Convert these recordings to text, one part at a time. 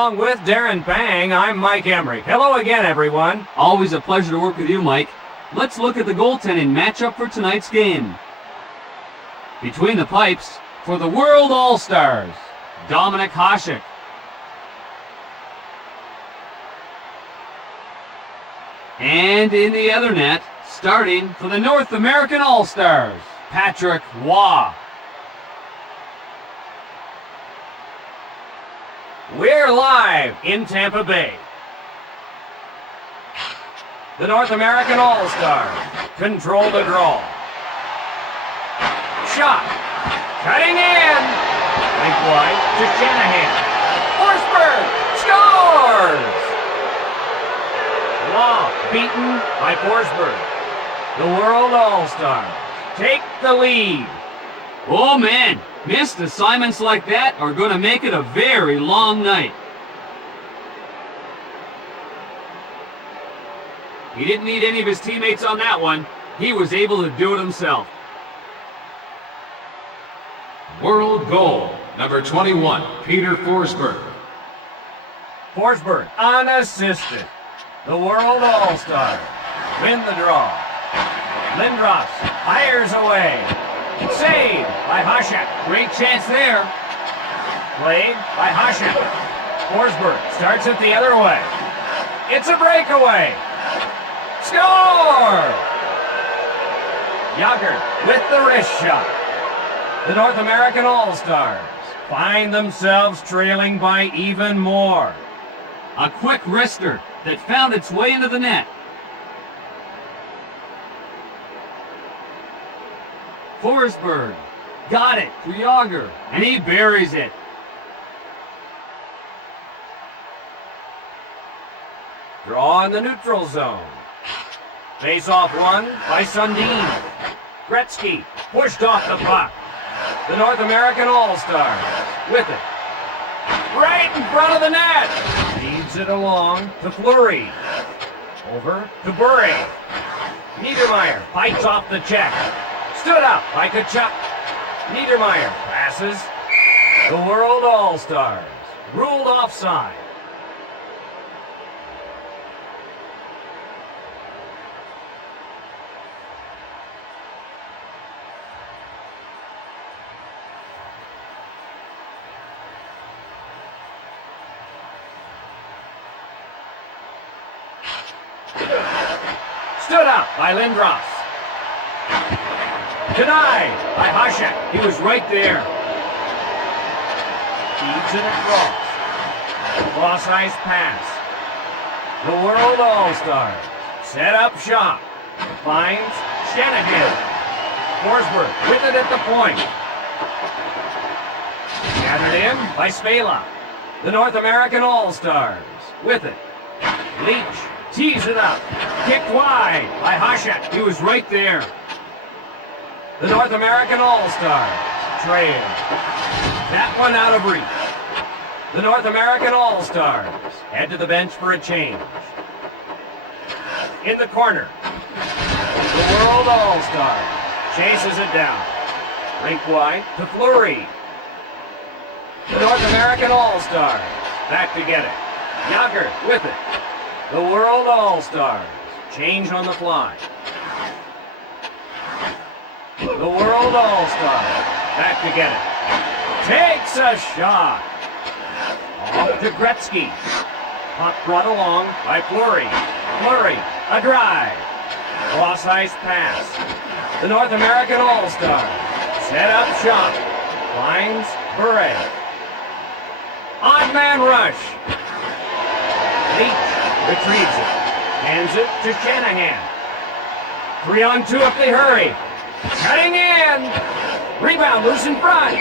Along with Darren Bang, I'm Mike Emmerich. Hello again, everyone. Always a pleasure to work with you, Mike. Let's look at the goaltending matchup for tonight's game. Between the pipes, for the World All-Stars, Dominik Hasek. And in the other net, starting for the North American All-Stars, Patrick Waugh. We're live in Tampa Bay. The North American All-Stars control the draw. Shot. Cutting in. Link wide to Shanahan. Forsberg scores! Waugh beaten by Forsberg. The World All-Stars take the lead. Oh man, missed assignments like that are going to make it a very long night. He didn't need any of his teammates on that one. He was able to do it himself. World goal, number 21, Peter Forsberg. Forsberg unassisted. The World All-Stars win the draw. Lindros fires away. Saved by Hasek. Great chance there. Played by Hasek. Forsberg starts it the other way. It's a breakaway. Score! Yager with the wrist shot. The North American All-Stars find themselves trailing by even more. A quick wrister that found its way into the net. Forsberg got it for Yager, and he buries it. Draw in the neutral zone. Face-off won by Sundin. Gretzky pushed off the puck. The North American All-Stars with it. Right in front of the net. Feeds it along to Fleury. Over to Bure. Niedermeyer bites off the check. Stood up by Tkachuk. Niedermeyer passes. The World All-Stars ruled offside. Stood up by Lindros. Denied by Hasek. He was right there. Feeds it across. Cross-ice pass. The World All-Stars set up shop. Finds Shanahan. Forsberg with it at the point. Gathered in by Spela. The North American All-Stars with it. Leach tees it up. Kicked wide by Hasek. He was right there. The North American All-Stars trail. That one out of reach. The North American All-Stars head to the bench for a change. In the corner, the World All-Stars chases it down. Rink wide to Fleury. The North American All-Stars back to get it. Yager with it. The World All-Stars change on the fly. The World All-Stars back to get it. Takes a shot. Off to Gretzky. Puck brought along by Fleury. Fleury, a drive. Cross-ice pass. The North American All-Stars set up shop. Finds Bure. Odd man rush. Leach retrieves it. Hands it to Shanahan. 3-on-2 if they hurry. Cutting in. Rebound loose in front.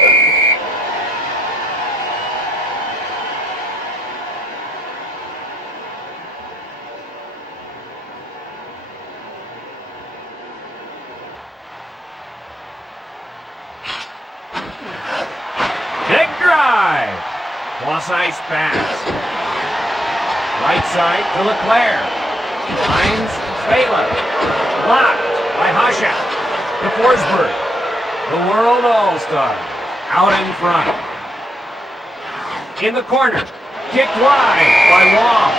Big drive. Cross-ice pass. Right side to Leclerc. Finds Spela. Blocked by Hasek. To Forsberg. The World All-Stars out in front. In the corner, Kicked wide by Wong.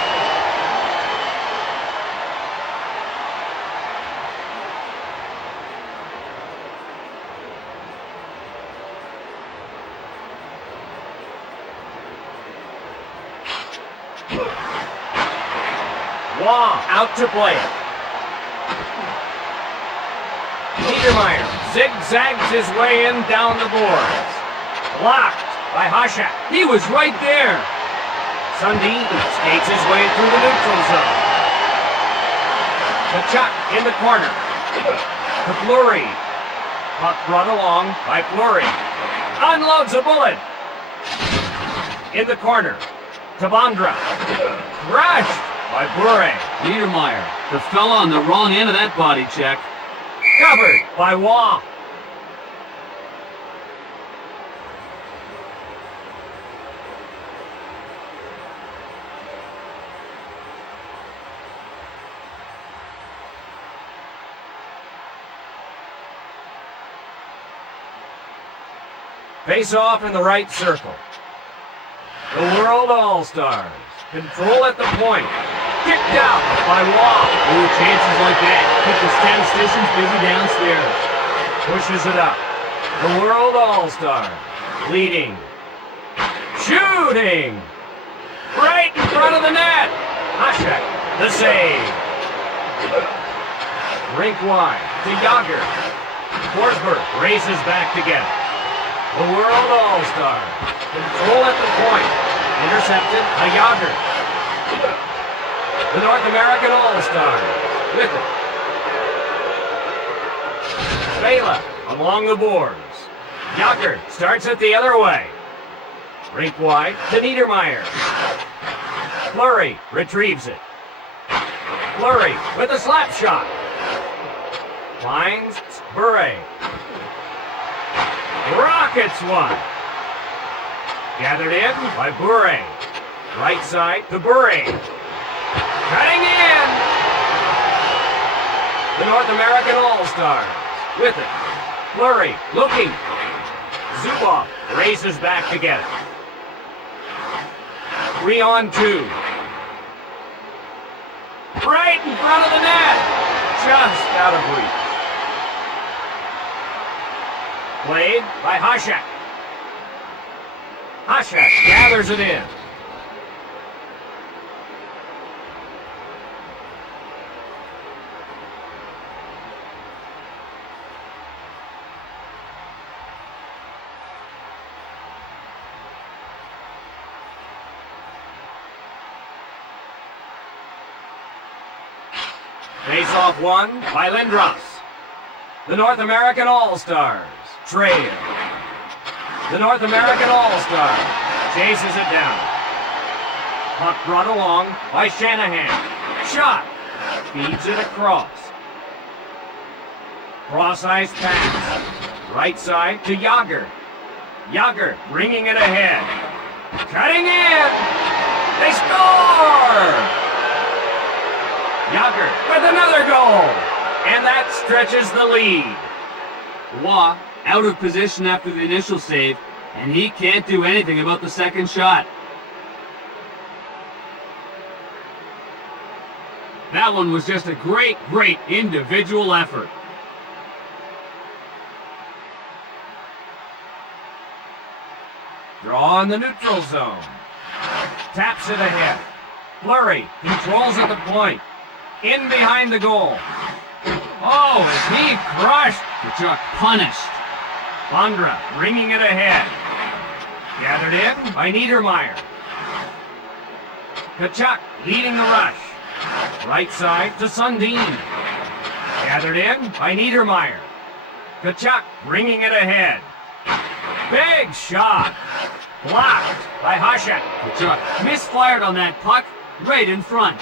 Wong out to play it. Niedermeyer zigzags his way in down the boards. Blocked by Hasek. He was right there. Sundin skates his way through the neutral zone. Kachuk in the corner. To Fleury. Puck brought along by Fleury. Unloads a bullet. In the corner. To Bondra. Crushed by Bure. Niedermeyer, the fella on the wrong end of that body check. Covered by Wong. Face off in the right circle. The World All-Stars. Control at the point. Kicked out by Wong. Ooh, chances like that keep the statisticians busy downstairs. Pushes it up. The World All-Stars. Leading. Shooting. Right in front of the net. Hasek, the save. Rink wide to Yager. Forsberg races back to get it. The World All-Stars. Control at the point. Intercepted by Yager. The North American All-Stars with it. Vela along the boards. Yager starts it the other way. Rink wide to Niedermeyer. Fleury retrieves it. Fleury with a slap shot. Finds Bure. Rockets one. Gathered in by Bure. Right side to Bure. Cutting in. The North American All-Stars with it. Fleury looking. Zubov races back to get it. 3-on-2. Right in front of the net. Just out of reach. Played by Hasek. Hasek gathers it in. Face-off won by Lindros. The North American All-Stars trail. The North American All-Stars chases it down. Puck brought along by Shanahan. Shot. Feeds it across. Cross-ice pass. Right side to Yager. Yager bringing it ahead. Cutting in. They score! Yager with another goal. And that stretches the lead. Waugh out of position after the initial save, and he can't do anything about the second shot. That one was just a great individual effort. Draw in the neutral zone. Taps it ahead. Fleury controls at the point. In behind the goal. Oh, is he crushed? Kachuk punished. Bondra bringing it ahead. Gathered in by Niedermeyer. Kachuk leading the rush. Right side to Sundin. Gathered in by Niedermeyer. Kachuk bringing it ahead. Big shot. Blocked by Hasek. Kachuk misfired on that puck right in front.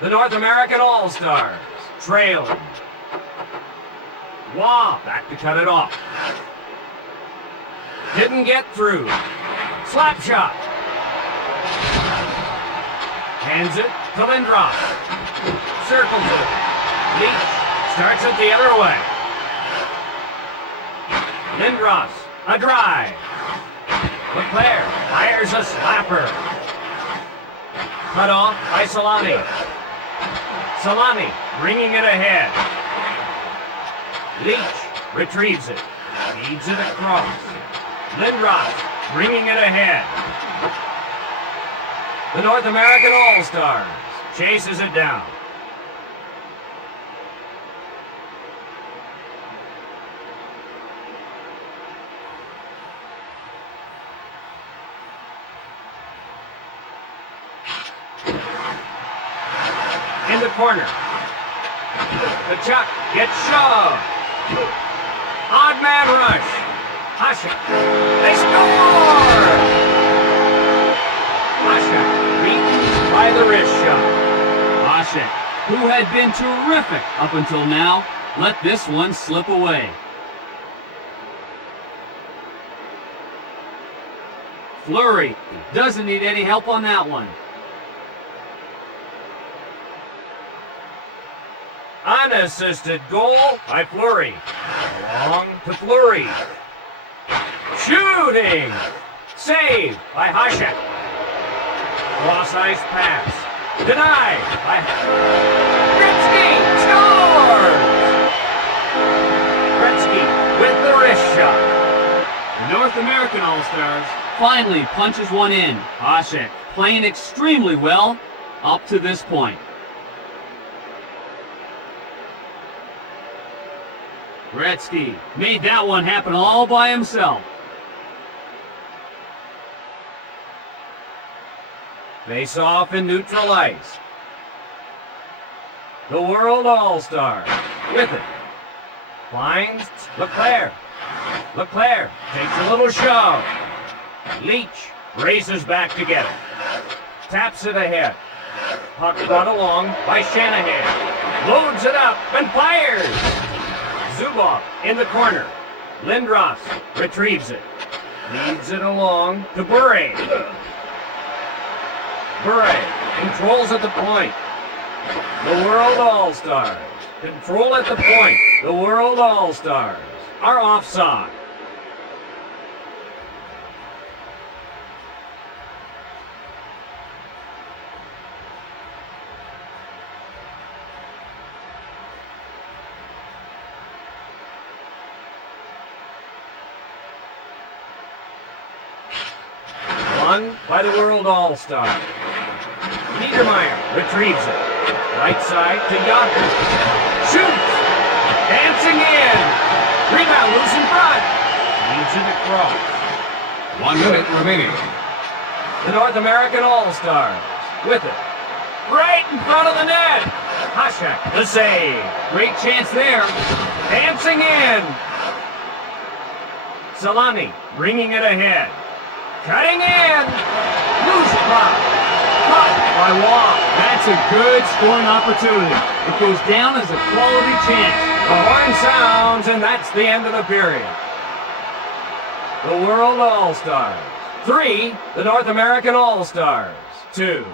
The North American All-Stars trailing. Waugh back to cut it off. Didn't get through. Slap shot. Hands it to Lindros. Circles it. Leach starts it the other way. Lindros, a drive. LeClaire Fires a slapper. Cut off by Salami. Salami bringing it ahead. Leach retrieves it. Feeds it across. Lindros bringing it ahead. The North American All-Stars chases it down. In the corner. The chuck gets shoved. Odd man rush. Hasek. They score! Hasek beaten by the wrist shot. Hasek, who had been terrific up until now, let this one slip away. Fleury doesn't need any help on that one. Unassisted goal by Fleury. Long to Fleury. Shooting! Save by Hasek. Cross ice pass. Denied by Gretzky. Scores! Gretzky with the wrist shot. The North American All-Stars finally punches one in. Hasek playing extremely well up to this point. Gretzky made that one happen all by himself. Face off in neutral ice. The World All-Star with it. Finds Leclerc. Leclerc takes a little shove. Leach races back to get it. Taps it ahead. Puck brought along by Shanahan. Loads it up and fires. Zubov in the corner. Lindros retrieves it. Leads it along to Bure. Bure controls at the point. The World All-Stars control at the point. The World All-Stars are offside. Won by the World All-Star. Niedermeyer retrieves it. Right side to Yager. Shoots! Dancing in! Rebound loose in front. Leads it across. 1 minute remaining. The North American All-Stars with it. Right in front of the net. Hasek, the save. Great chance there. Dancing in. Salami bringing it ahead. Cutting in. Loose puck. Caught by Wong. That's a good scoring opportunity. It goes down as a quality chance. The horn sounds, and that's the end of the period. The World All-Stars 3, the North American All-Stars 2.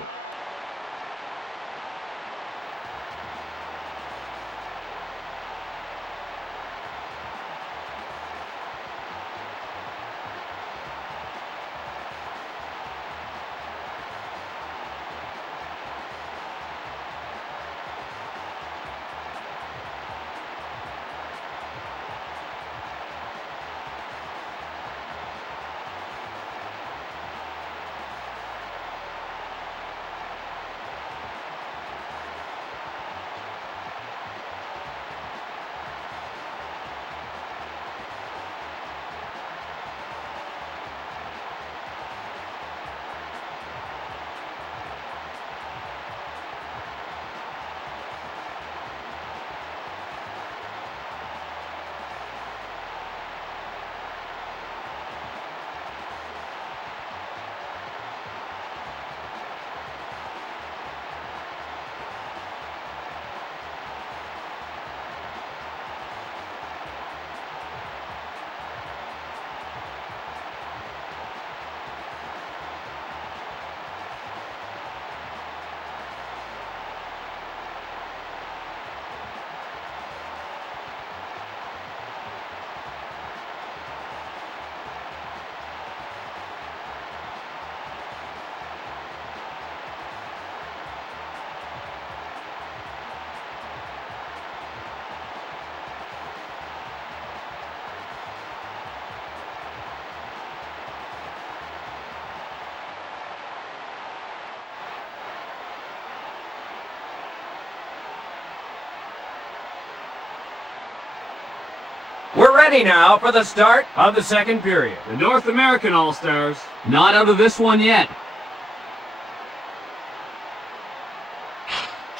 ready now for the start of the second period. The North American All-Stars not out of this one yet.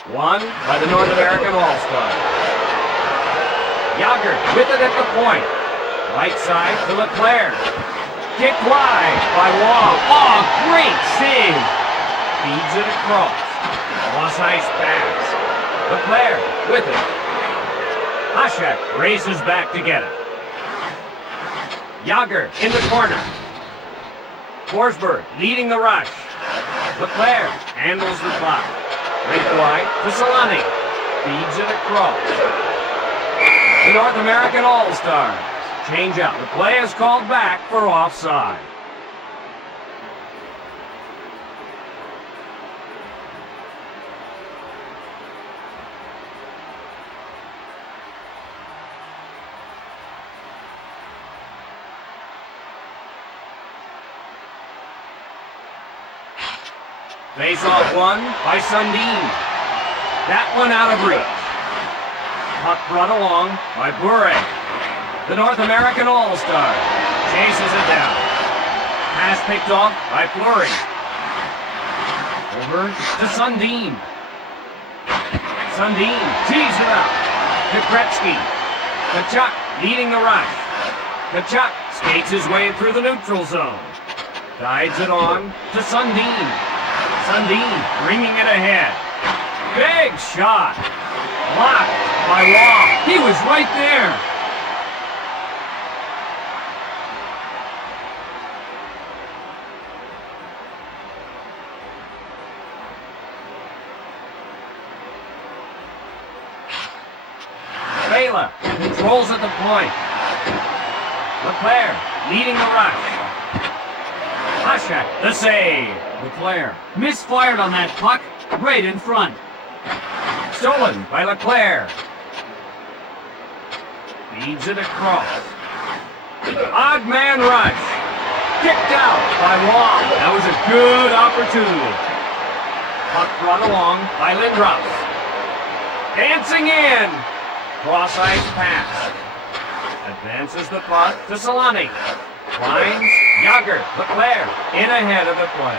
Won by the North American All-Stars. Yager with it at the point. Right side to Leclerc. Kicked wide by Wong. Oh, great save! Feeds it across. Cross ice pass. Leclerc with it. Hasek races back to get it. Yager in the corner. Forsberg leading the rush. Leclerc handles the puck. Right wide to Solani. Feeds it across. The North American All-Stars change up. The play is called back for offside. Face-off won by Sundin. That one out of reach. Puck brought along by Bure. The North American All-Stars chases it down. Pass picked off by Fleury. Over to Sundin. Sundin tees it up to Gretzky. Tkachuk leading the rush. Tkachuk skates his way through the neutral zone. Guides it on to Sundin. Sundin bringing it ahead. Big shot. Blocked by Wong. He was right there! Vela controls at the point. Leclerc leading the rush. Hasek the save. Leclerc misfired on that puck right in front. Stolen by Leclerc. Feeds it across. Odd man rush. Kicked out by Wong. That was a good opportunity. Puck brought along by Lindros. Dancing in. Cross ice pass. Advances the puck to Solani. Finds Yager. Leclerc in ahead of the play.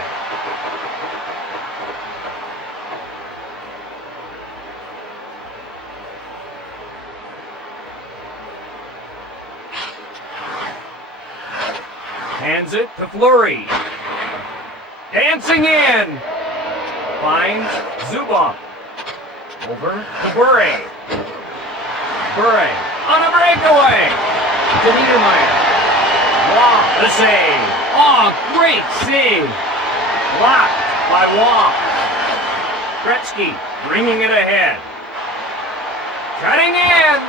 Hands it to Fleury. Dancing in. Finds Zubov. Over to Bure. Bure on a breakaway. To Niedermeyer. Wong the save. Oh, great save! Blocked by Wong. Gretzky bringing it ahead. Cutting in.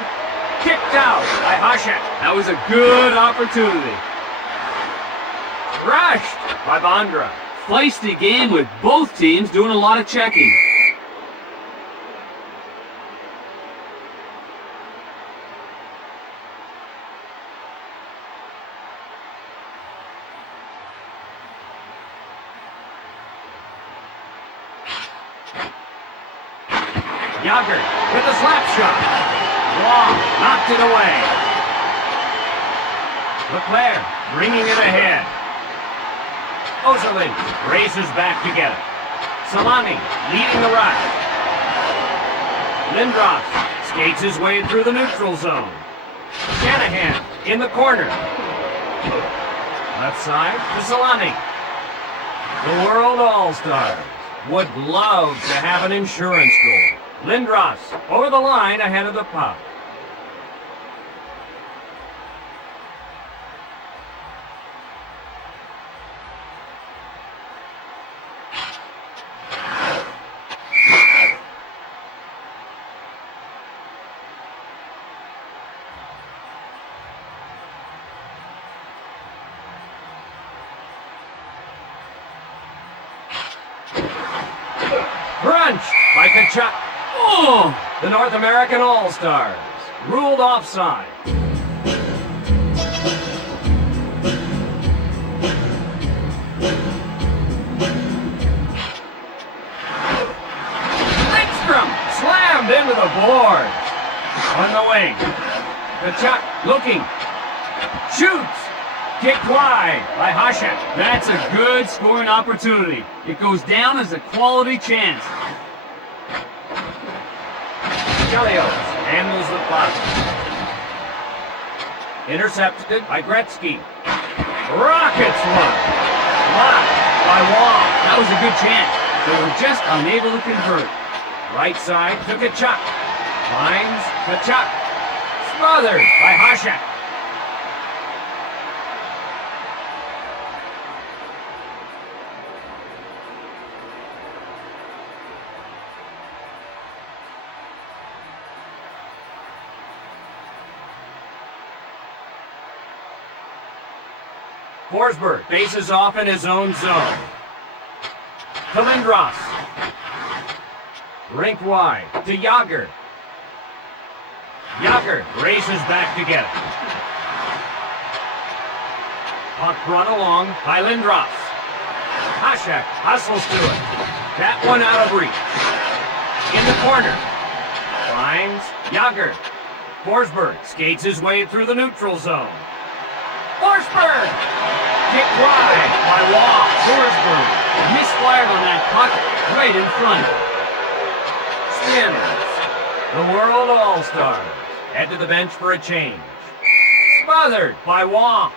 Kicked out by Hasek. That was a good opportunity. Crushed by Bondra. Feisty game with both teams doing a lot of checking. Yager with a slap shot. Wong knocked it away. Leclerc bringing it ahead. Ozelin races back to get it. Solani leading the rush. Lindros skates his way through the neutral zone. Shanahan in the corner. Left side to Solani. The World All-Stars would love to have an insurance goal. Lindros over the line ahead of the puck. Crunched by Tkachuk. Oh! The North American All-Stars ruled offside. Lidstrom slammed into the boards. On the wing. Tkachuk looking. Shoots! Kicked wide by Hasek. That's a good scoring opportunity. It goes down as a quality chance. Chelios handles the puck. Intercepted by Gretzky. Rockets one. Blocked by Wong. That was a good chance. They were just unable to convert. Right side to Kachuk. Finds Kachuk. Smothered by Hasek. Forsberg faces off in his own zone. Kalindros. Rink wide to Yager. Yager races back to get it. Puck brought along by Lindros. Hasek hustles to it. That one out of reach. In the corner. Finds Yager. Forsberg skates his way through the neutral zone. Forsberg! Kicked wide by Wong. Forsberg misfired on that puck right in front. Spins. The World All-Stars head to the bench for a change. Smothered by Wong.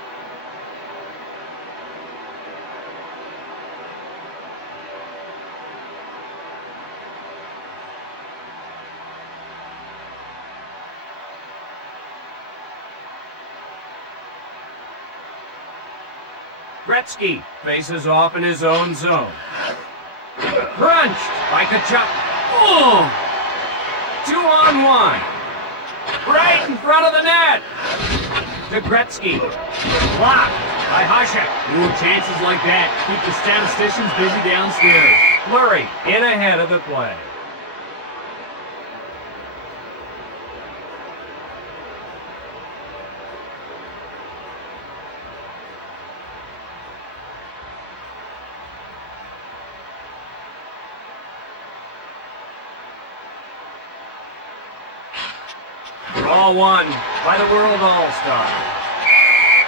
Gretzky faces off in his own zone. Crunched by Kachuk. Oh! 2-on-1. Right in front of the net. To Gretzky. Blocked by Hasek. Ooh, chances like that keep the statisticians busy downstairs. Fleury in ahead of the play. Draw one by the World All-Stars.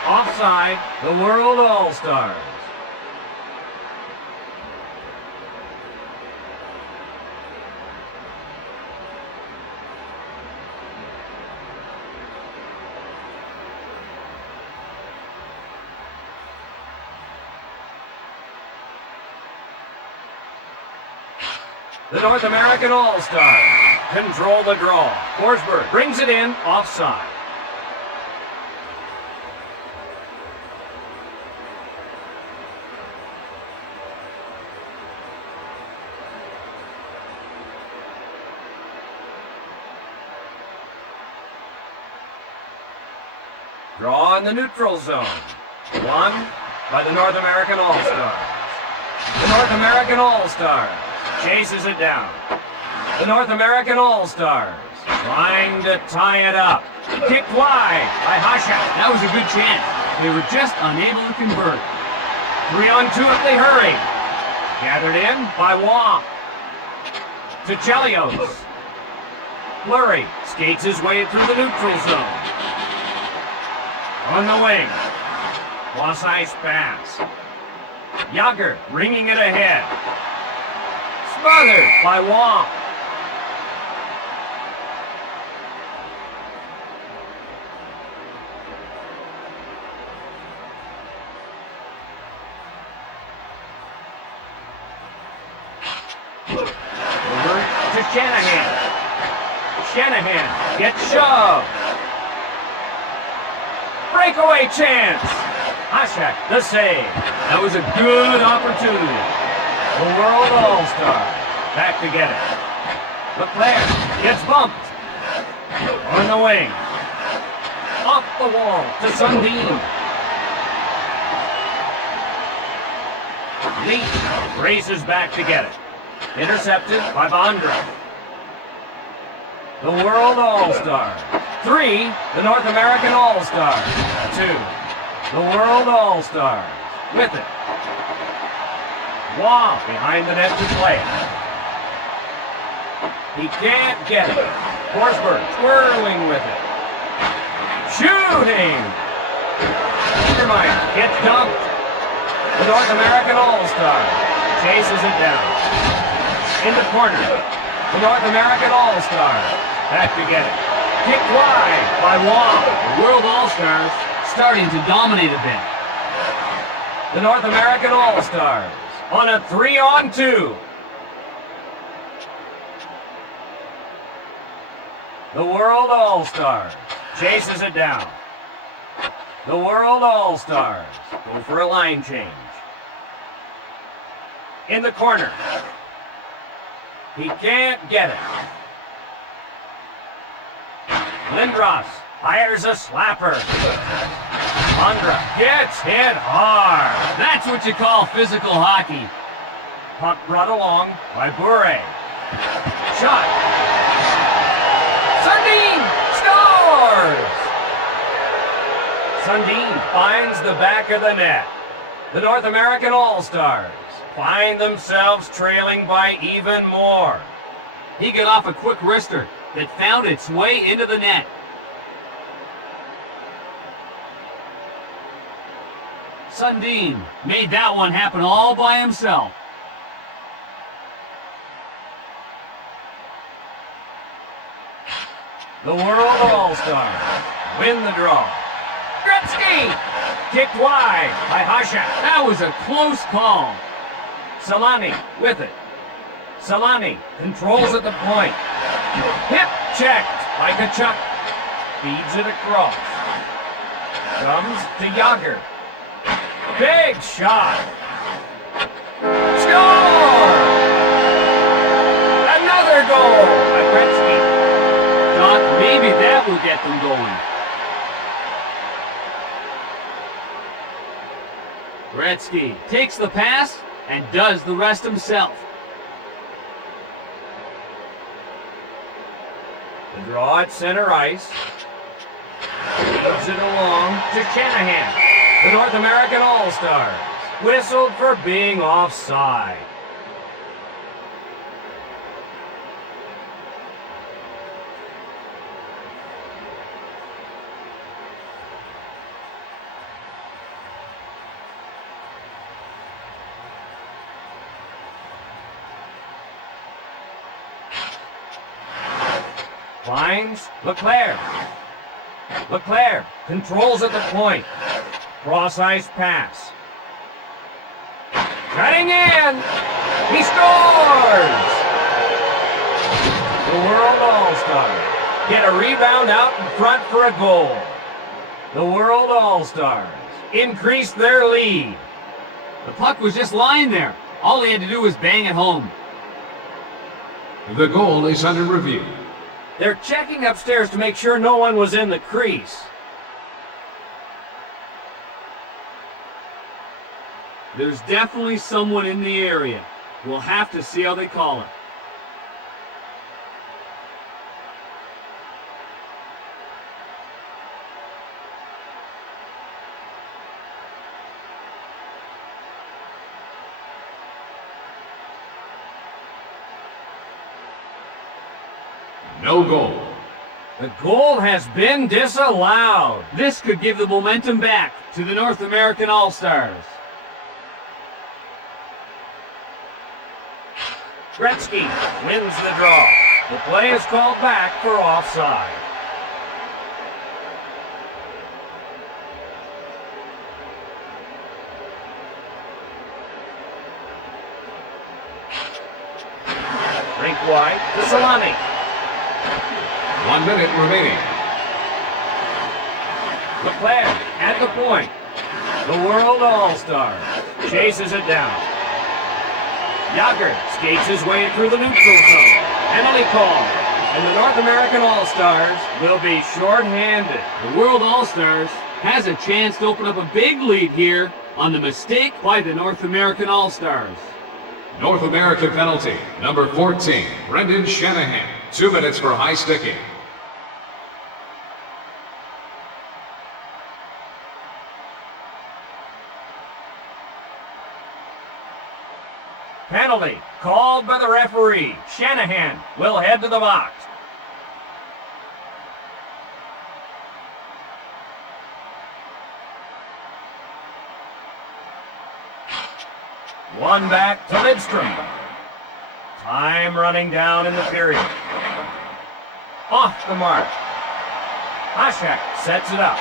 Offside, the World All-Stars. The North American All-Stars control the draw. Forsberg brings it in offside. Draw in the neutral zone. One by the North American All-Stars. The North American All-Stars chases it down. The North American All-Stars trying to tie it up. Kicked wide by Hasek. That was a good chance. They were just unable to convert. 3-on-2 if they hurry. Gathered in by Wong. To Chelios. Fleury skates his way through the neutral zone. On the wing. Cross ice pass. Yager bringing it ahead. Smothered by Wong. Over to Shanahan. Shanahan gets shoved. Breakaway chance. Hasek, the save. That was a good opportunity. The World All-Star back to get it. Leclerc gets bumped. On the wing. Off the wall to Sundin. Leach races back to get it. Intercepted by Bondra. The World All-Star. 3, the North American All-Stars. 2, the World All-Stars. With it. Wong behind the net to play it. He can't get it. Forsberg twirling with it. Shooting! Niedermeyer gets dumped. The North American All-Star chases it down. In the corner, the North American All-Star back to get it. Kicked wide by Wong. The World All-Stars starting to dominate a bit. The North American All-Stars on a 3-on-2. The World All-Stars chases it down. The World All-Stars go for a line change. In the corner. He can't get it. Lindros fires a slapper. Andra gets hit hard. That's what you call physical hockey. Puck brought along by Bure. Shot. Sundin scores! Sundin finds the back of the net. The North American All-Stars find themselves trailing by even more. He got off a quick wrister that found its way into the net. Sundin made that one happen all by himself. The World All-Stars win the draw. Gretzky! Kicked wide by Hasha. That was a close call. Solani with it. Solani controls at the point. Hip checked by Kachuk. Feeds it across. Comes to Yager. Big shot. Score! Another goal by Gretzky. Doc, maybe that will get them going. Gretzky takes the pass and does the rest himself. The draw at center ice. Moves it along to Shanahan. The North American All-Stars whistled for being offside. Finds Leclerc. Leclerc controls at the point. Cross-ice pass. Cutting in! He scores! The World All-Stars get a rebound out in front for a goal. The World All-Stars increase their lead. The puck was just lying there. All he had to do was bang it home. The goal is under review. They're checking upstairs to make sure no one was in the crease. There's definitely someone in the area. We'll have to see how they call it. No goal. The goal has been disallowed. This could give the momentum back to the North American All-Stars. Gretzky wins the draw. The play is called back for offside. Rink wide to Solani. 1 minute remaining. Leclerc at the point. The World All-Star chases it down. Yager skates his way through the neutral zone. Penalty call. And the North American All-Stars will be short-handed. The World All-Stars has a chance to open up a big lead here on the mistake by the North American All-Stars. North American penalty, number 14, Brendan Shanahan. 2 minutes for high sticking. Penalty called by the referee. Shanahan will head to the box. One back to Lidstrom. Time running down in the period. Off the mark. Hasek sets it up.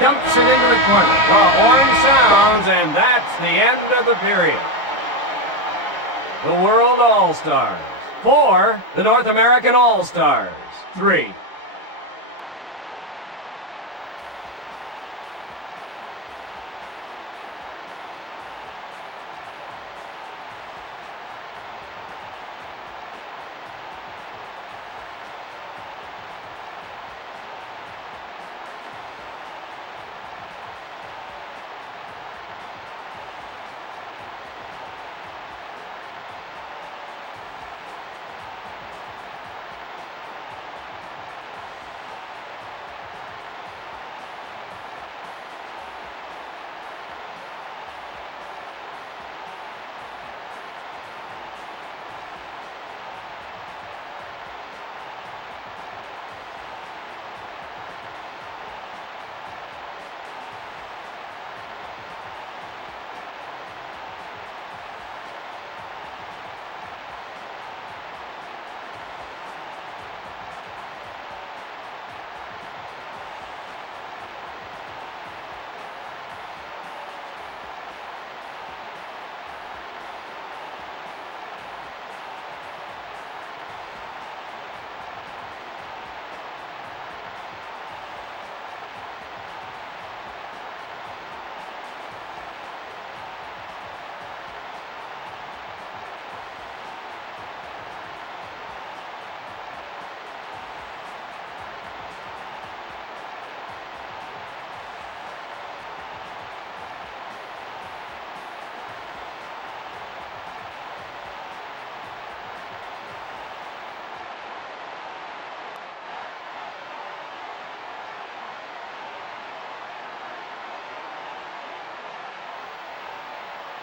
Dumps it into the corner. The horn sounds, and that's the end of the period. The World All-Stars 4, the North American All-Stars 3.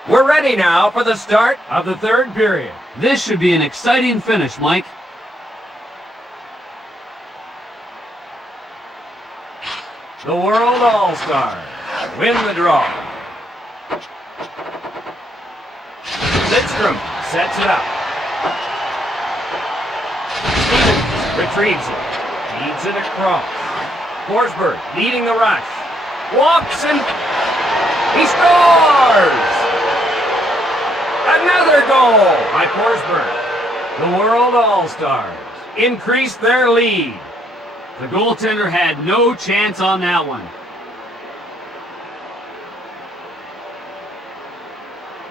We're ready now for the start of the third period. This should be an exciting finish, Mike. The World All-Stars win the draw. Lidstrom sets it up. Stevens retrieves it. Feeds it across. Forsberg leading the rush. Walks and he scores! Another goal by Forsberg. The World All-Stars increased their lead. The goaltender had no chance on that one.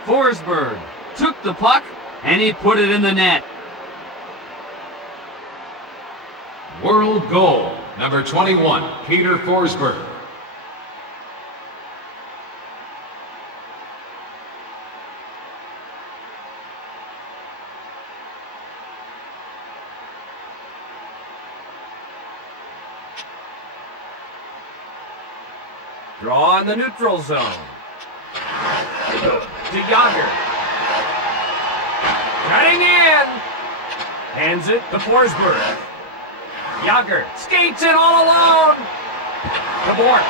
Forsberg took the puck and he put it in the net. World goal, number 21, Peter Forsberg. Draw in the neutral zone. To Yager. Cutting in. Hands it to Forsberg. Yager skates it all alone. To Bork.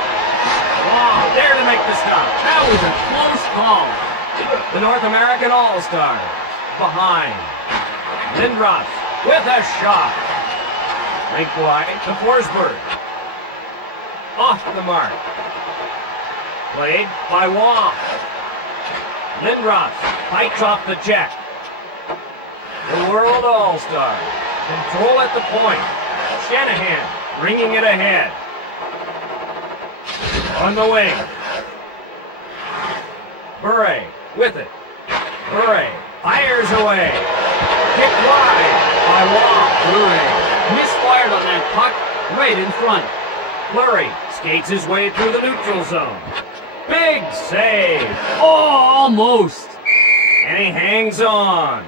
Wow, there to make the stop. That was a close call. The North American All-Stars behind. Lindros with a shot. Link wide to Forsberg. Off the mark. Played by Wong. Lindros fights off the check. The World All-Stars control at the point. Shanahan bringing it ahead. On the wing. Bure with it. Bure fires away. Kick wide by Wong. Bure misfired on that puck right in front. Fleury skates his way through the neutral zone. Big save. Oh, almost. And he hangs on.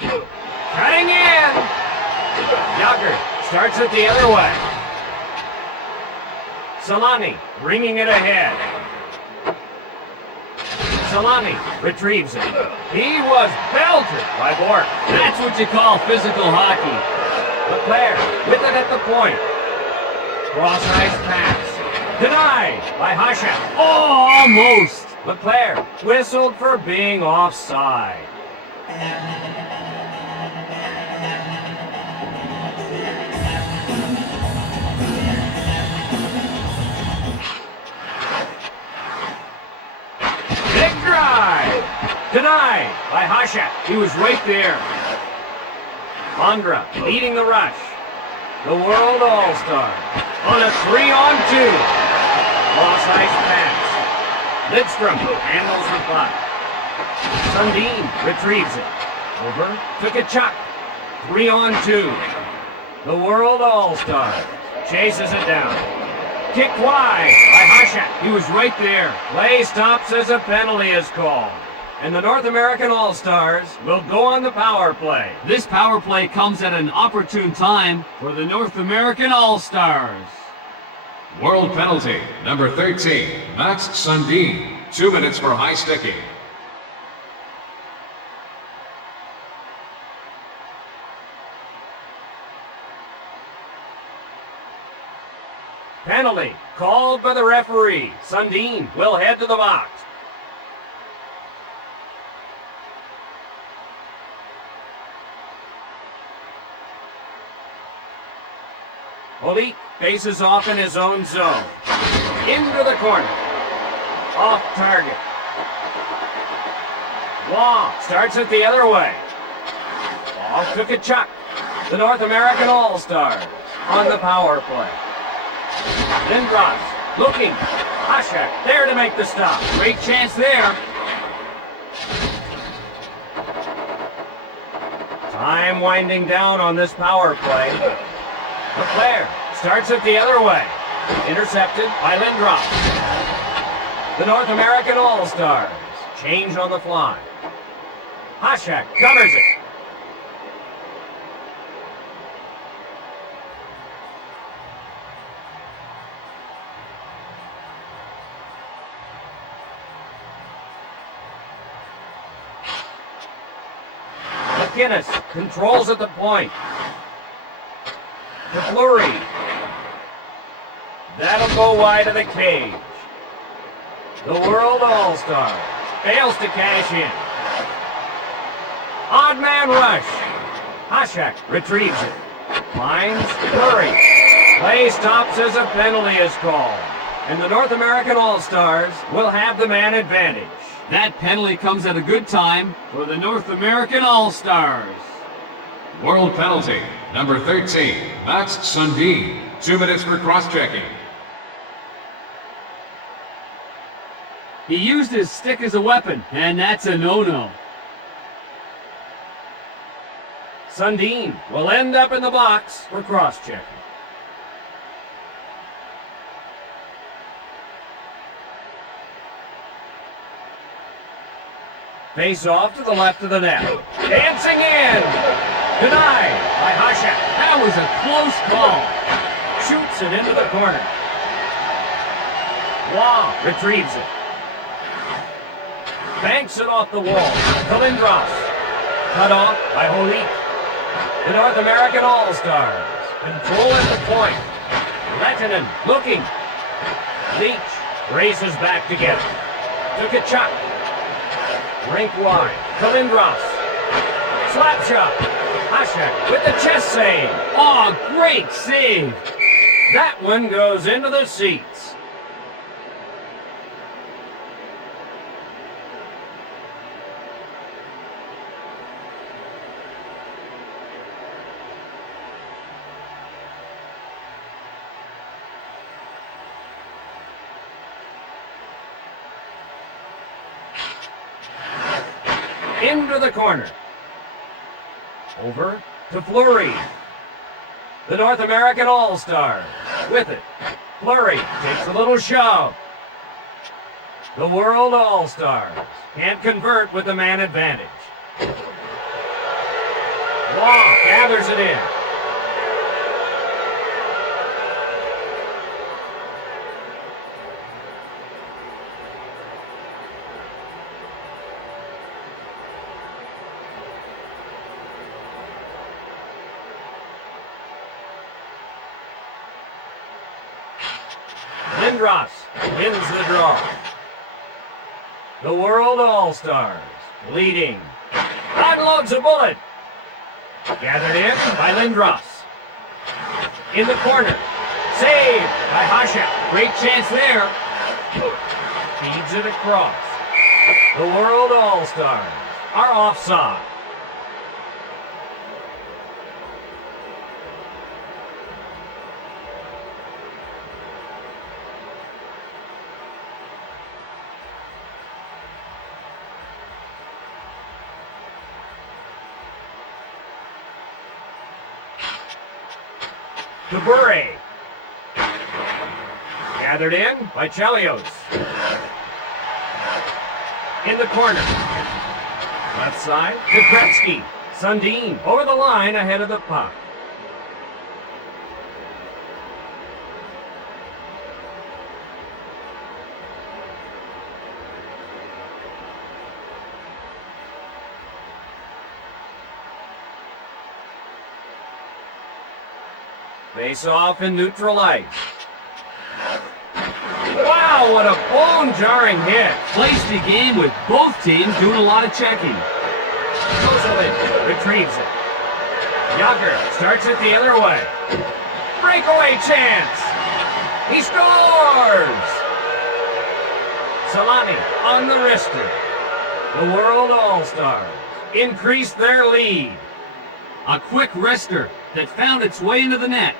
Cutting in. Yager starts it the other way. Solani bringing it ahead. Salami retrieves it. He was belted by Bork. That's what you call physical hockey. LeClaire with it at the point. Cross-ice pass. Denied by Hasha. Oh, almost. LeClaire whistled for being offside. Big drive. Denied by Hasha. He was right there. Andra leading the rush. The World All-Star on a 3-on-2. Cross-ice pass. Lidstrom handles the puck. Sundin retrieves it. Over to Kachuk. 3-on-2. The World All-Star chases it down. Kick wide by Hasha. He was right there. Play stops as a penalty is called. And the North American All-Stars will go on the power play. This power play comes at an opportune time for the North American All-Stars. World penalty, number 13, Max Sundin. 2 minutes for high sticking. Penalty called by the referee. Sundin will head to the box. Holik faces off in his own zone. Into the corner. Off target. Wong starts it the other way. Off to Kachuk. The North American All-Stars on the power play. Lindros looking. Hasek there to make the stop. Great chance there. Time winding down on this power play. LeClaire starts it the other way. Intercepted by Lindros. The North American All-Stars change on the fly. Hasek covers it. McInnes controls at the point. To Fleury. That'll go wide of the cage. The World All-Star fails to cash in. Odd man rush. Hasek retrieves it. Finds Fleury. Play stops as a penalty is called. And the North American All-Stars will have the man advantage. That penalty comes at a good time for the North American All-Stars. World penalty, number 13, Max Sundin. 2 minutes for cross-checking. He used his stick as a weapon, and that's a no-no. Sundin will end up in the box for cross-checking. Face off to the left of the net. Dancing in. Denied by Hasek. That was a close call. Shoots it into the corner. Wong retrieves it. Banks it off the wall. To Lindros. Cut off by Holik. The North American All-Stars control at the point. Lehtinen looking. Leach races back together. To Kachuk. Rink wide. To Lindros. Slap shot. Hasek with the chest save. Oh, great save. That one goes into the seats. Into the corner. Over to Fleury. The North American All-Stars with it. Fleury takes a little shove. The World All-Stars can't convert with the man advantage. Wong gathers it in. Lindros wins the draw. The World All-Stars leading. Unloads a bullet. Gathered in by Lindros. In the corner. Saved by Hasek. Great chance there. Feeds it across. The World All-Stars are offside. DeBure. Gathered in by Chelios. In the corner. Left side to Gretzky. Sundin over the line ahead of the puck. Face off in neutral ice. Wow, what a bone-jarring hit. Feisty game with both teams doing a lot of checking. Kozelic retrieves it. Yager starts it the other way. Breakaway chance. He scores! Salami on the wrister. The World All-Stars increase their lead. A quick wrister that found its way into the net.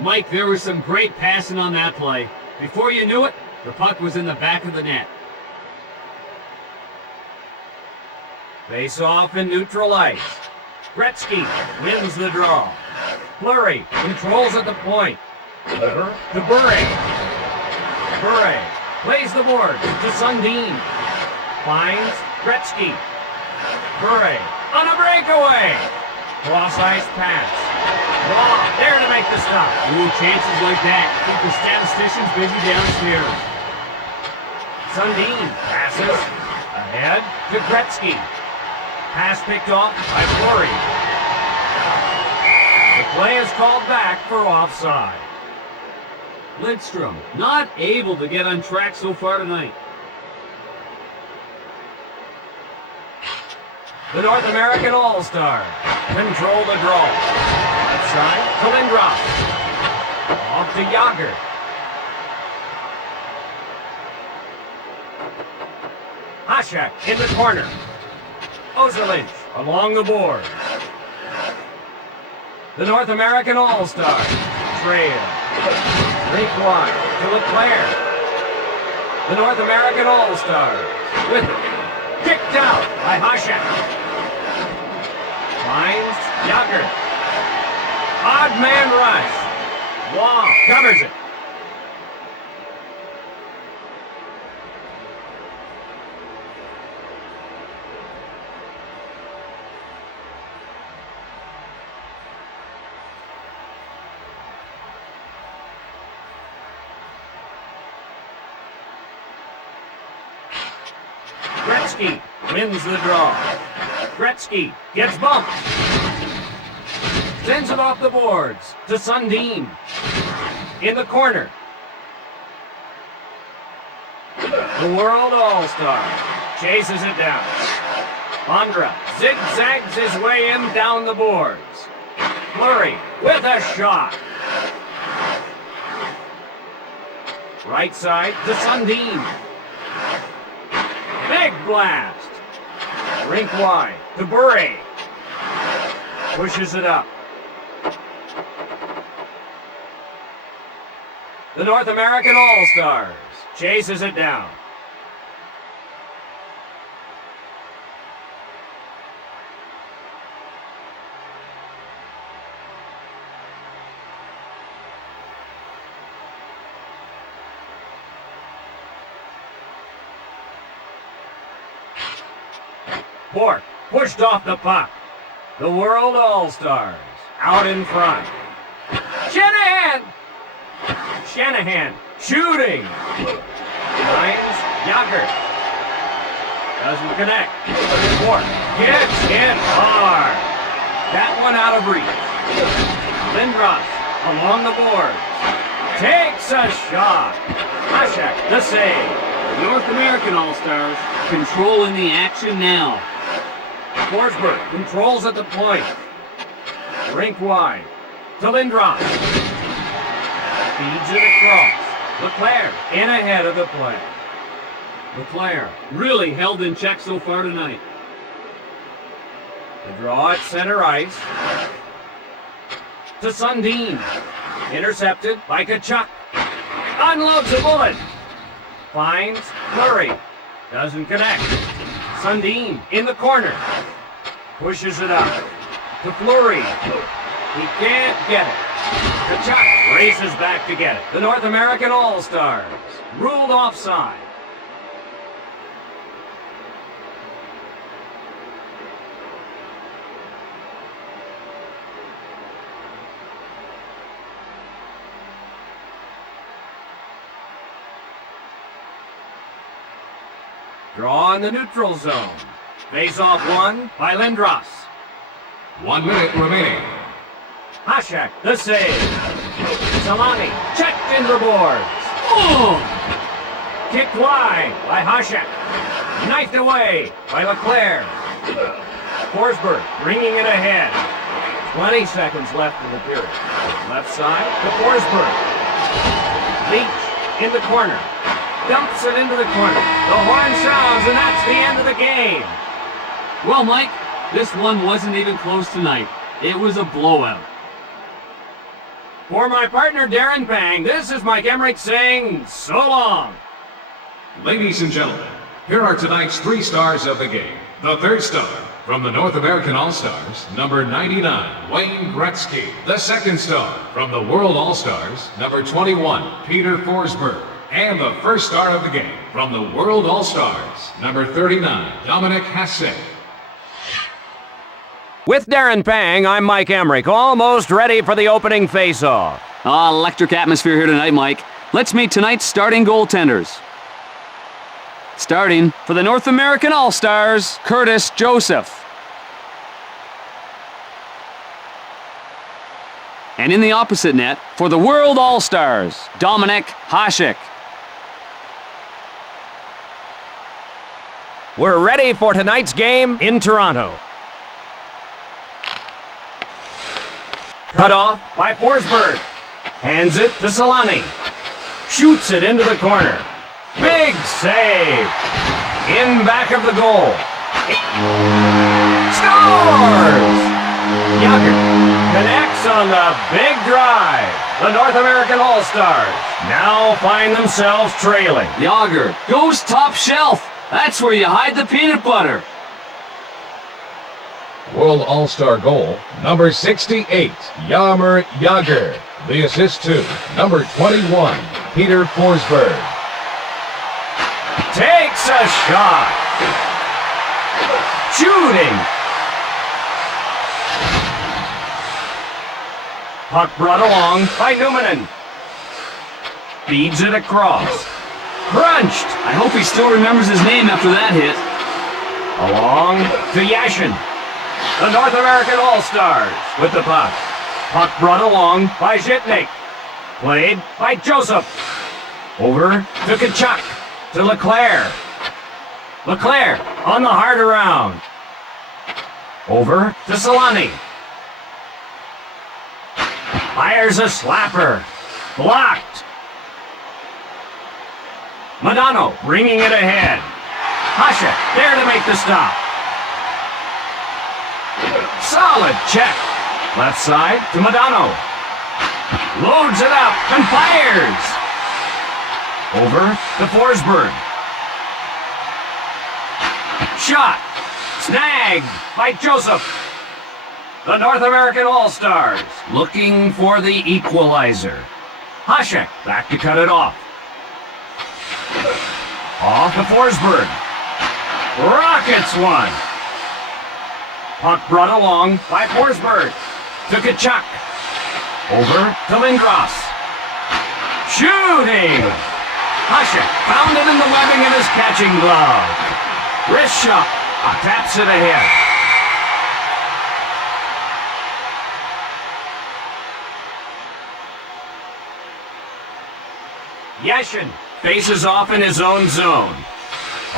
Mike, there was some great passing on that play. Before you knew it, the puck was in the back of the net. Face off in neutral ice. Gretzky wins the draw. Fleury controls at the point. DeBure. DeBure plays the boards to Sundin. Finds Gretzky. DeBure on a breakaway. Cross-ice pass. Raw there to make the stop. Ooh, chances like that keep the statisticians busy downstairs. Sundin passes ahead to Gretzky. Pass picked off by Fleury. The play is called back for offside. Lidstrom not able to get on track so far tonight. The North American All-Stars control the draw. Left side to Lindros. Off to Yager. Hasek in the corner. Ozerlich along the boards. The North American All-Stars trail. Rink wide to Leclerc. The North American All-Stars with it. Kicked out by Hasek. Finds Yager. Odd man rush. Wong covers it. Gretzky wins the draw. Gretzky gets bumped. Sends it off the boards to Sundin. In the corner. The World All-Star chases it down. Andra zigzags his way in down the boards. Fleury with a shot. Right side to Sundin. Big blast. Rink wide to Bure. Pushes it up. The North American All-Stars chases it down. Bork pushed off the puck. The World All-Stars out in front. Shanahan! Shanahan shooting. Finds Yager. Doesn't connect. Bork gets hit hard. That one out of reach. Lindros along the boards. Takes a shot. Hasek, the save. North American All-Stars controlling the action now. Forsberg controls at the point. Rink wide. To Lindros. Feeds it across. Leclerc in ahead of the play. Leclerc really held in check so far tonight. The draw at center ice. To Sundin. Intercepted by Kachuk. Unloads a bullet. Finds Fleury. Doesn't connect. Sundin in the corner. Pushes it up. To Fleury. He can't get it. Kachuk races back to get it. The North American All-Stars ruled offside. Draw in the neutral zone. Face-off won by Lindros. 1 minute remaining. Hasek, the save. Salani checked in the boards. Oh! Kicked wide by Hasek. Knifed away by Leclerc. Forsberg bringing it ahead. 20 seconds left in the period. Left side to Forsberg. Leach in the corner. Dumps it into the corner. The horn sounds, and that's the end of the game. Well, Mike, this one wasn't even close tonight. It was a blowout. For my partner Darren Pang, this is Mike Emmerich saying so long. Ladies and gentlemen, here are tonight's 3 stars of the game. The third star from the North American All-Stars, number 99, Wayne Gretzky. The second star from the World All-Stars, number 21, Peter Forsberg. And the first star of the game from the World All-Stars, number 39, Dominic Hasek. With Darren Pang, I'm Mike Emmerich, almost ready for the opening face-off. Electric atmosphere here tonight, Mike. Let's meet tonight's starting goaltenders. Starting for the North American All-Stars, Curtis Joseph. And in the opposite net, for the World All-Stars, Dominic Hasek. We're ready for tonight's game in Toronto. Cut off by Forsberg. Hands it to Solani. Shoots it into the corner. Big save. In back of the goal. Scores! Yager connects on the big drive. The North American All-Stars now find themselves trailing. Yager goes top shelf. That's where you hide the peanut butter. World All-Star goal, number 68, Jaromir Jagr. The assist to number 21, Peter Forsberg. Takes a shot. Shooting. Puck brought along by Numanen. Feeds it across. Crunched. I hope he still remembers his name after that hit. Along to Yashin. The North American All-Stars with the puck. Puck brought along by Zhitnik. Played by Joseph. Over to Kachuk. To Leclerc. Leclerc on the hard around. Over to Solani. Fires a slapper. Blocked. Madano bringing it ahead. Hasek there to make the stop. Solid check. Left side to Madano. Loads it up and fires. Over to Forsberg. Shot. Snagged by Joseph. The North American All-Stars looking for the equalizer. Hasek back to cut it off. Off to Forsberg. Rockets one. Puck brought along by Forsberg. To Kachuk. Over to Lindros. Shooting! Hasek found it in the webbing of his catching glove. Wrist shot. Taps it ahead. Yashin faces off in his own zone.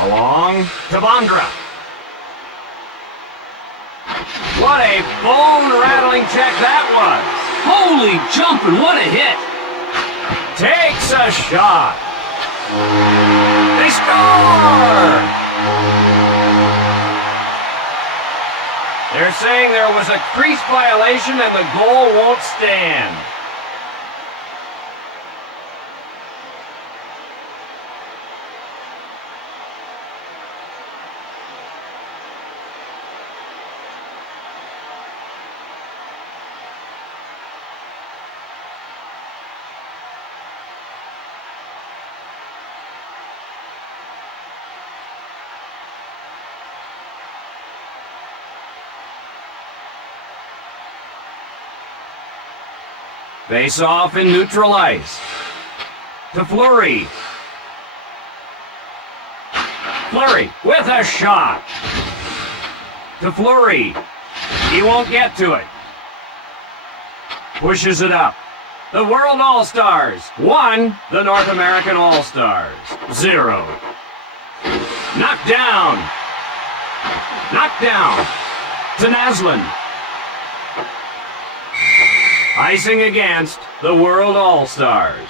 Along to Bondra. What a bone-rattling check that was. Holy jumping, what a hit! Takes a shot. They score! They're saying there was a crease violation and the goal won't stand. Face off in neutral ice. To Fleury. Fleury with a shot. To Fleury. He won't get to it. Pushes it up. The World All-Stars 1, the North American All-Stars 0. Knocked down. Knocked down. To Naslund. Icing against the World All-Stars.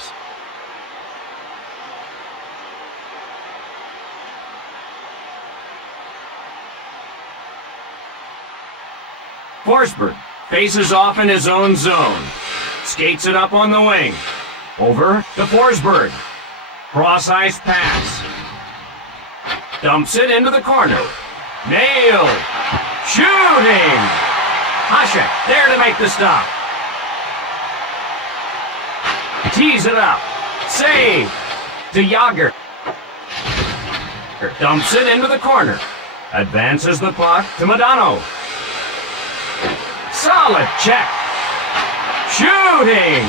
Forsberg faces off in his own zone. Skates it up on the wing. Over to Forsberg. Cross-ice pass. Dumps it into the corner. Nailed. Shooting. Hasek there to make the stop. Tees it up. Save. To Yager. Dumps it into the corner. Advances the puck to Modano. Solid check. Shooting.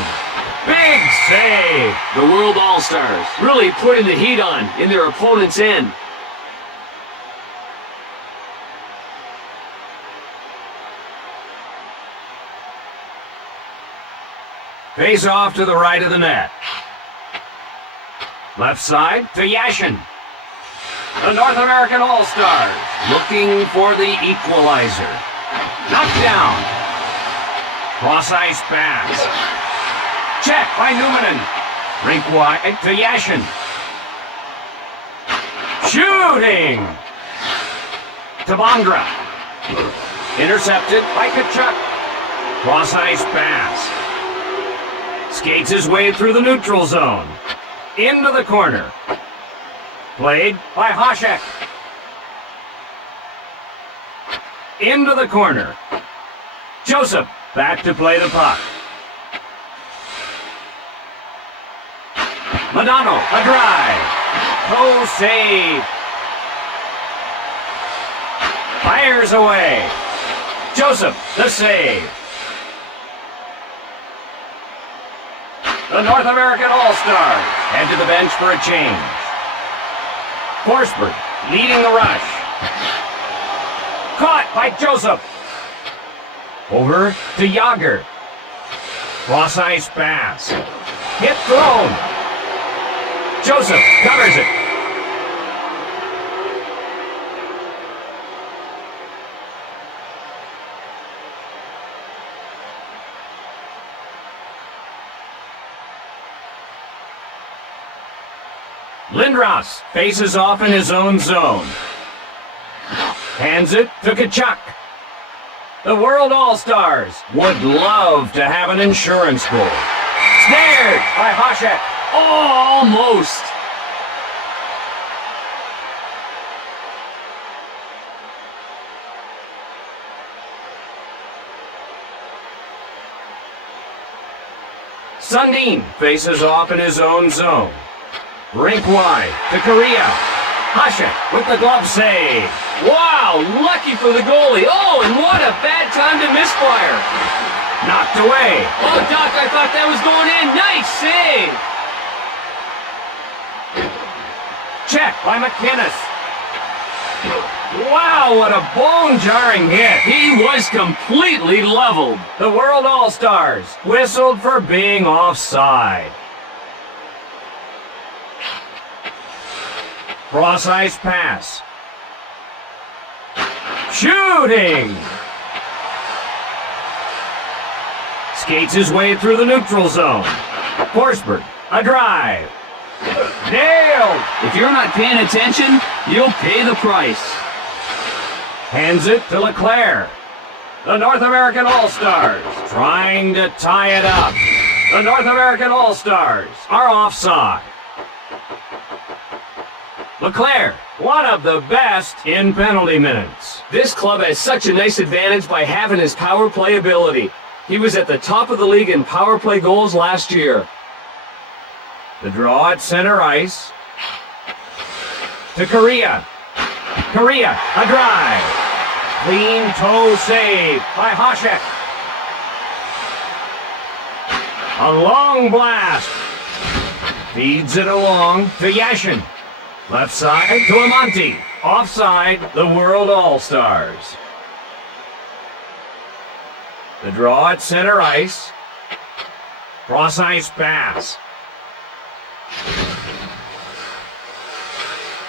Big save. The World All-Stars really putting the heat on in their opponent's end. Face off to the right of the net. Left side to Yashin. The North American All-Stars looking for the equalizer. Knocked down. Cross-ice pass. Check by Numanen. Rink wide to Yashin. Shooting. To Bondra. Intercepted by Tkachuk. Cross-ice pass. Skates his way through the neutral zone. Into the corner. Played by Hasek. Into the corner. Joseph back to play the puck. Modano, a drive. Save. Fires away. Joseph, the save. The North American All-Stars head to the bench for a change. Forsberg leading the rush. Caught by Joseph. Over to Yager. Cross-ice pass. Hit thrown. Joseph covers it. Lindros faces off in his own zone. Hands it to Tkachuk. The World All-Stars would love to have an insurance goal. Snared by Hasek. Oh, almost. Sundin faces off in his own zone. Rink wide to Korea. Hasek with the glove save. Wow, lucky for the goalie. Oh, and what a bad time to misfire. Knocked away. Oh, Doc, I thought that was going in. Nice save. Check by McInnes. Wow, what a bone-jarring hit. He was completely leveled. The World All-Stars whistled for being offside. Cross ice pass. Shooting! Skates his way through the neutral zone. Forsberg, a drive. Nailed! If you're not paying attention, you'll pay the price. Hands it to LeClaire. The North American All-Stars trying to tie it up. The North American All-Stars are offside. LeClaire, one of the best in penalty minutes. This club has such a nice advantage by having his power play ability. He was at the top of the league in power play goals last year. The draw at center ice. To Correa. Correa, a drive. Clean toe save by Hasek. A long blast. Feeds it along to Yashin. Left side to Amonte. Offside, the World All-Stars. The draw at center ice. Cross ice pass.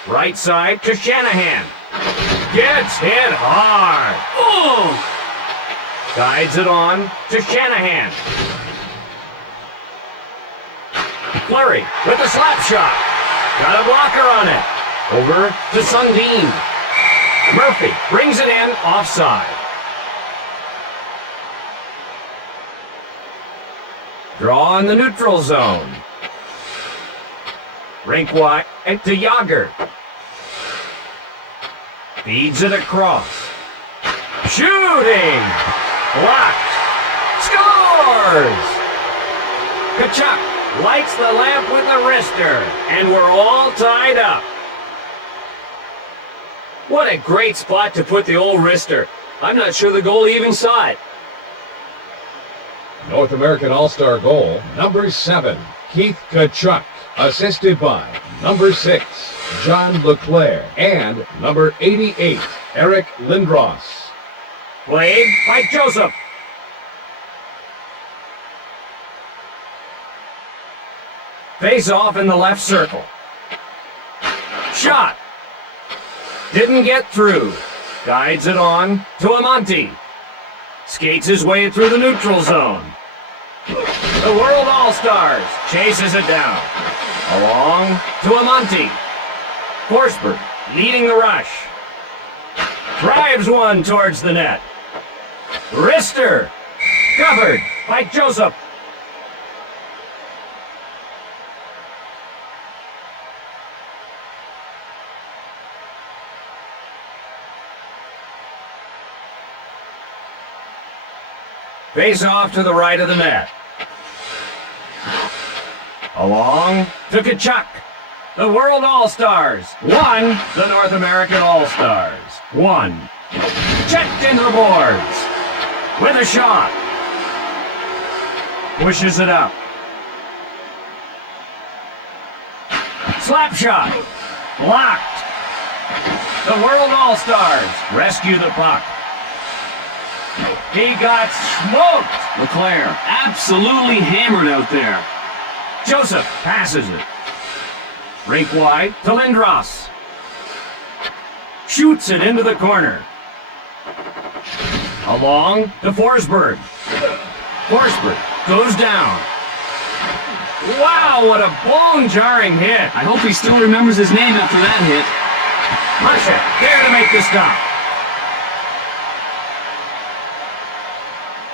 Right side to Shanahan. Gets hit hard. Oh! Guides it on to Shanahan. Fleury with the slap shot. Got a blocker on it. Over to Sundin. Murphy brings it in offside. Draw in the neutral zone. Rink wide to Yager. Feeds it across. Shooting! Blocked. Scores! Kachuk lights the lamp with the wrister, and we're all tied up. What a great spot to put the old wrister. I'm not sure the goalie even saw it. North American All-Star goal, number 7, Keith Kachuk, assisted by number 6, John LeClaire, and number 88, Eric Lindros. Played by Joseph. Face off in the left circle. Shot. Didn't get through. Guides it on to Amonte. Skates his way through the neutral zone. The World All-Stars chases it down. Along to Amonte. Forsberg leading the rush. Drives one towards the net. Wrister. Covered by Joseph. Face off to the right of the net. Along to Kachuk. The World All-Stars won. The North American All-Stars won. Checked into the boards. With a shot. Pushes it up. Slap shot. Blocked. The World All-Stars rescue the puck. He got smoked. LeClaire absolutely hammered out there. Joseph passes it. Rink wide to Lindros. Shoots it into the corner. Along to Forsberg. Forsberg goes down. Wow, what a bone-jarring hit. I hope he still remembers his name after that hit. Hasek there to make the stop.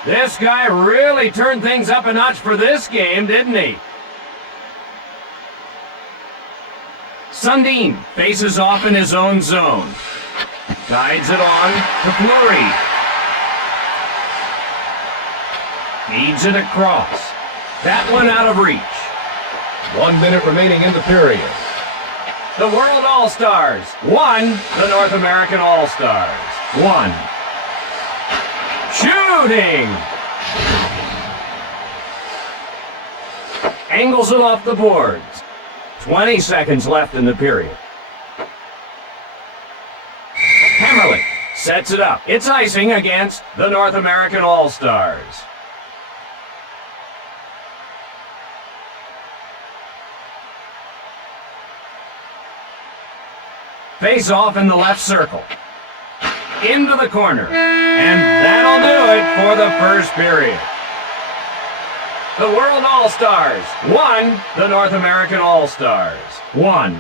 This guy really turned things up a notch for this game, didn't he? Sundin faces off in his own zone. Guides it on to Fleury. Feeds it across. That one out of reach. 1 minute remaining in the period. The World All-Stars won. The North American All-Stars won. Shooting! Angles it off the boards. 20 seconds left in the period. Hammerlich sets it up. It's icing against the North American All-Stars. Face off in the left circle. Into the corner. And that'll do it for the first period. The World All-Stars 1, the North American All-Stars 1.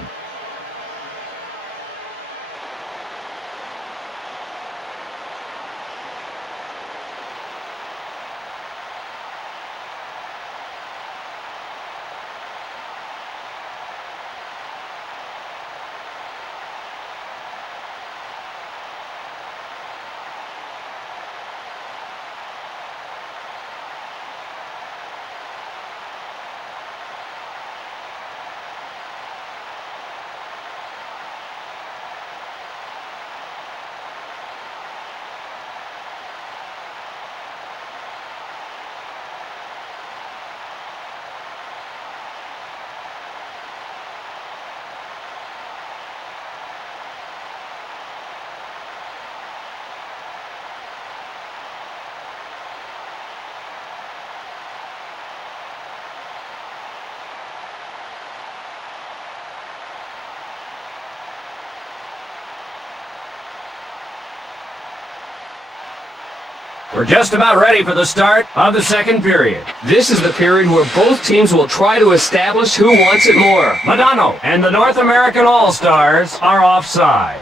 We're just about ready for the start of the second period. This is the period where both teams will try to establish who wants it more. Madonna and the North American All-Stars are offside.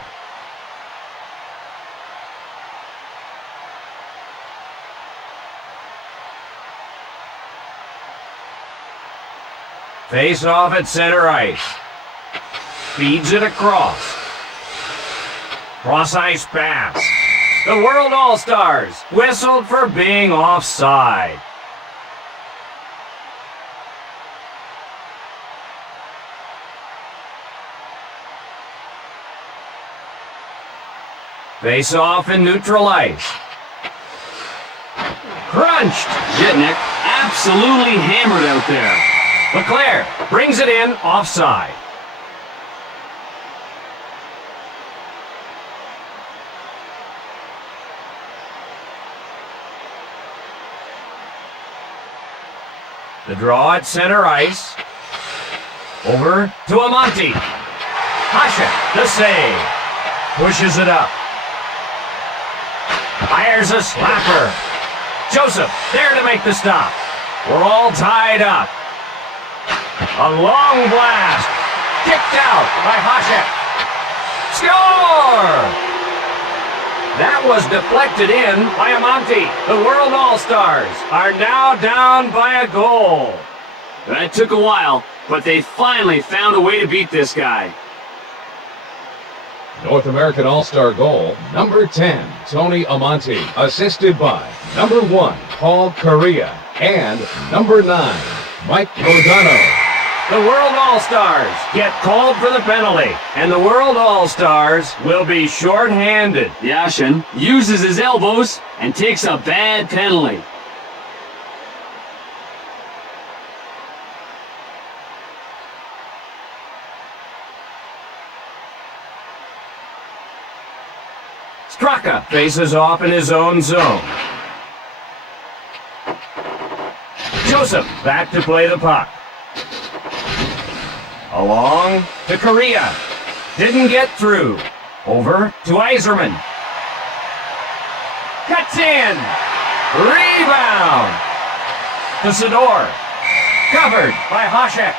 Face off at center ice. Feeds it across. Cross ice pass. The World All-Stars whistled for being offside. Face off in neutral ice. Crunched. Jitnik absolutely hammered out there. LeClaire brings it in offside. The draw at center ice. Over to Amonte. Hasha, the save. Pushes it up. Fires a slapper. Joseph, there to make the stop. We're all tied up. A long blast. Kicked out by Hasha. Score! That was deflected in by Amonte. The World All-Stars are now down by a goal. That took a while, but they finally found a way to beat this guy. North American All-Star goal, number 10, Tony Amonte, assisted by number 1, Paul Correa, and number 9, Mike Modano. The World All-Stars get called for the penalty, and the World All-Stars will be short-handed. Yashin uses his elbows and takes a bad penalty. Straka faces off in his own zone. Joseph back to play the puck. Along to Correa. Didn't get through. Over to Yzerman. Cuts in. Rebound. To Sador. Covered by Hasek.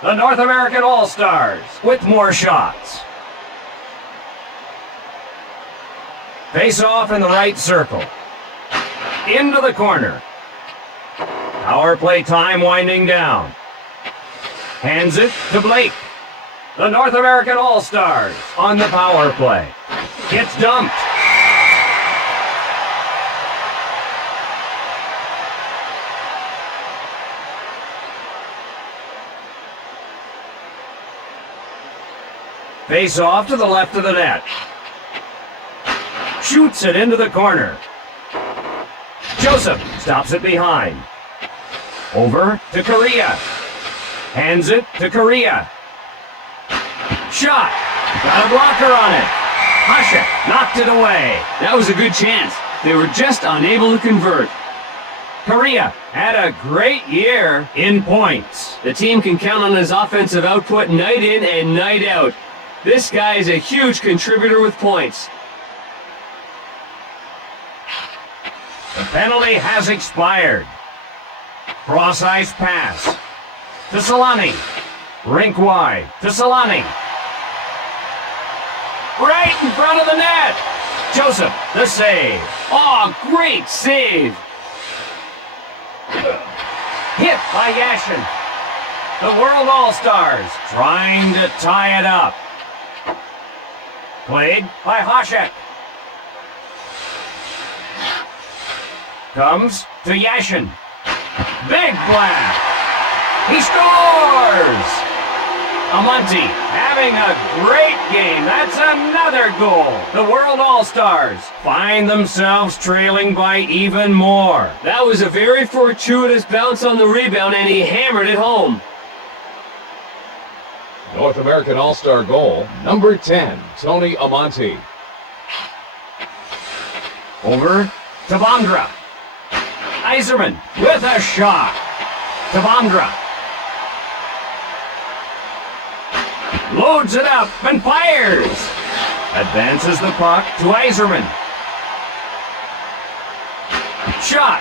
The North American All-Stars with more shots. Face off in the right circle. Into the corner. Power play time winding down. Hands it to Blake. The North American All-Stars on the power play. Gets dumped. Face off to the left of the net. Shoots it into the corner. Joseph stops it behind. Over to Correa. Hands it to Correa. Shot. Got a blocker on it. Hasek knocked it away. That was a good chance. They were just unable to convert. Correa had a great year in points. The team can count on his offensive output night in and night out. This guy is a huge contributor with points. The penalty has expired. Cross-ice pass. To Solani. Rink wide. To Solani. Right in front of the net. Joseph, the save. Oh, great save! Hit by Yashin. The World All-Stars trying to tie it up. Played by Hasek. Comes to Yashin. Big blast. He scores! Amonte having a great game. That's another goal. The World All-Stars find themselves trailing by even more. That was a very fortuitous bounce on the rebound, and he hammered it home. North American All-Star goal, number 10, Tony Amonte. Over to Bondra. Iserman with a shot. To Bondra. Loads it up and fires. Advances the puck to Iserman. Shot.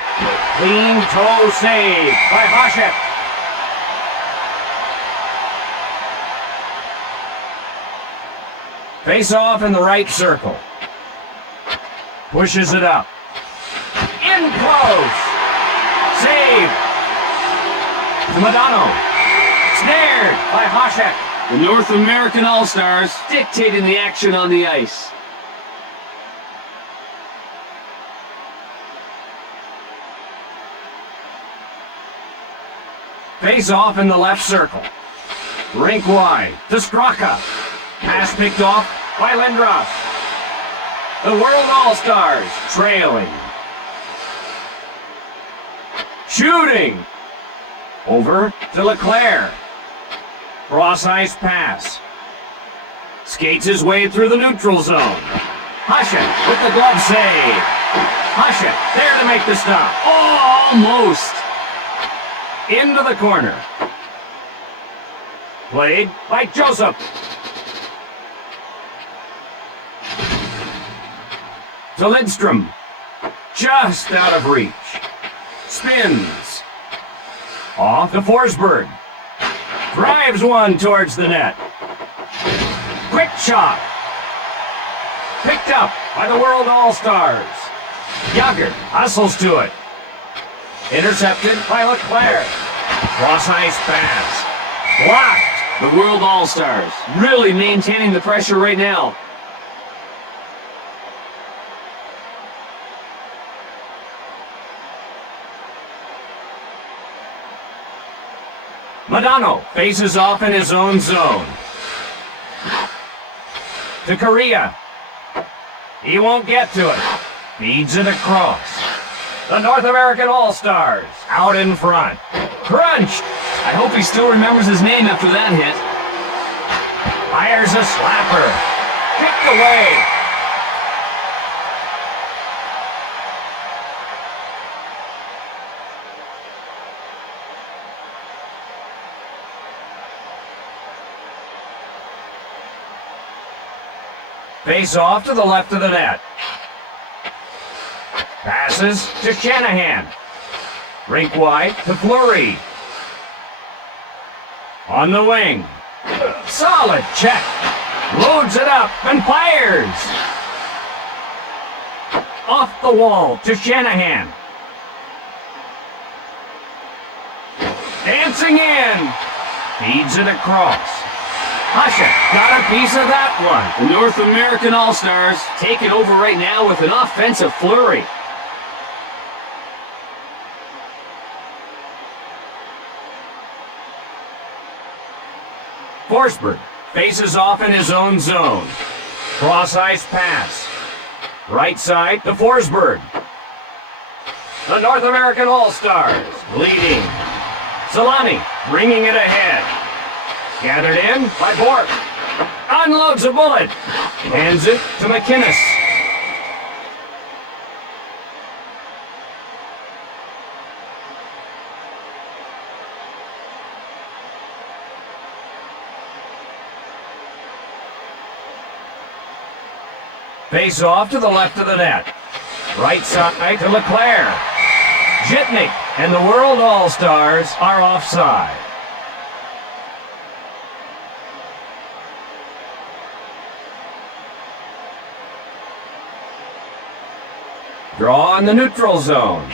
Clean toe save by Hasek. Face off in the right circle. Pushes it up. In close. Save. To Madano. Snared by Hasek. The North American All-Stars dictating the action on the ice. Face off in the left circle. Rink wide to Straka. Pass picked off by Lindros. The World All-Stars trailing. Shooting. Over to Leclerc. Cross-ice pass. Skates his way through the neutral zone. Hasek with the glove save. Hasek there to make the stop. Oh, almost. Into the corner. Played by Joseph. To Lidstrom. Just out of reach. Spins. Off to Forsberg. Drives one towards the net. Quick shot. Picked up by the World All-Stars. Yager hustles to it. Intercepted by Leclerc. Cross-ice pass. Blocked. The World All-Stars really maintaining the pressure right now. Madano faces off in his own zone. To Correa. He won't get to it. Feeds it across. The North American All-Stars out in front. Crunched. I hope he still remembers his name after that hit. Fires a slapper. Kicked away. Face off to the left of the net. Passes to Shanahan. Rink wide to Fleury. On the wing. Solid check. Loads it up and fires. Off the wall to Shanahan. Dancing in. Feeds it across. Hasek got a piece of that one. The North American All-Stars take it over right now with an offensive flurry. Forsberg faces off in his own zone. Cross-ice pass. Right side to Forsberg. The North American All-Stars leading. Solani bringing it ahead. Gathered in by Bork. Unloads a bullet. Hands it to McInnes. Face off to the left of the net. Right side to Leclerc. Jitnik and the World All-Stars are offside. Draw in the neutral zone.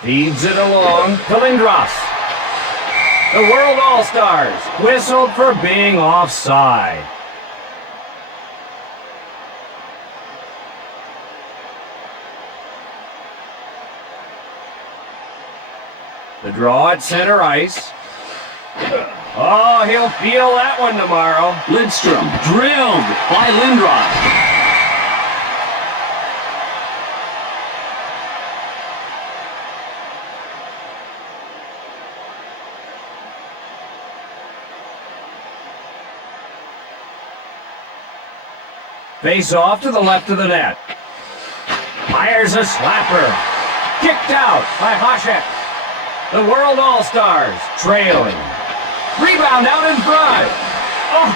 Feeds it along to Lindros. The World All-Stars whistled for being offside. The draw at center ice. Oh, he'll feel that one tomorrow. Lidstrom drilled by Lindros. Face off to the left of the net. Fires a slapper. Kicked out by Hasek. The World All-Stars trailing. Rebound out in front. Oh,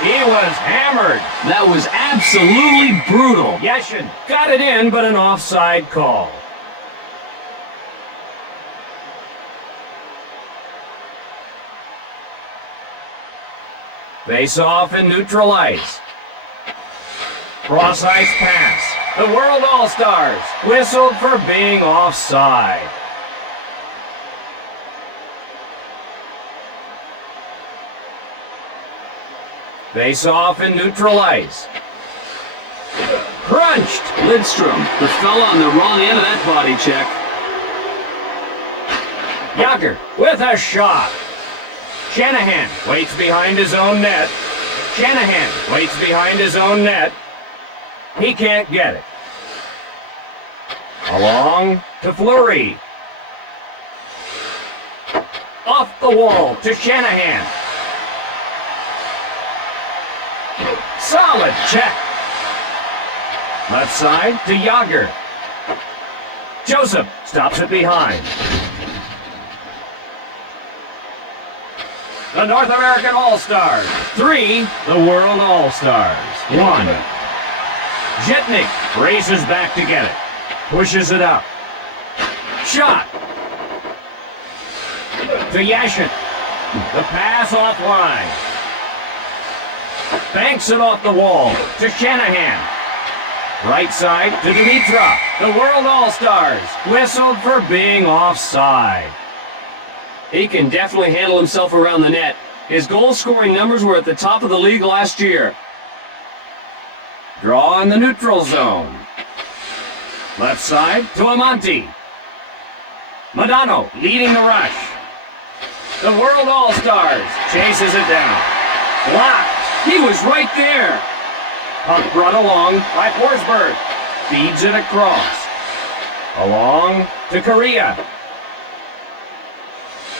he was hammered. That was absolutely brutal. Yashin got it in, but an offside call. Face off in neutral ice. Cross ice pass. The World All-Stars whistled for being offside. Face off in neutral ice. Crunched. Lidstrom, the fella on the wrong end of that body check. Yager with a shot. Shanahan waits behind his own net. Shanahan waits behind his own net. He can't get it. Along to Fleury. Off the wall to Shanahan. Solid check. Left side to Yager. Joseph stops it behind. The North American All-Stars 3, the World All-Stars 1. Jitnik races back to get it. Pushes it up. Shot. To Yashin. The pass offline. Banks it off the wall to Shanahan. Right side to Dimitra. The World All-Stars whistled for being offside. He can definitely handle himself around the net. His goal-scoring numbers were at the top of the league last year. Draw in the neutral zone. Left side to Amonte. Madano leading the rush. The World All-Stars chases it down. Blocked. He was right there. Puck brought along by Forsberg. Feeds it across. Along to Correa.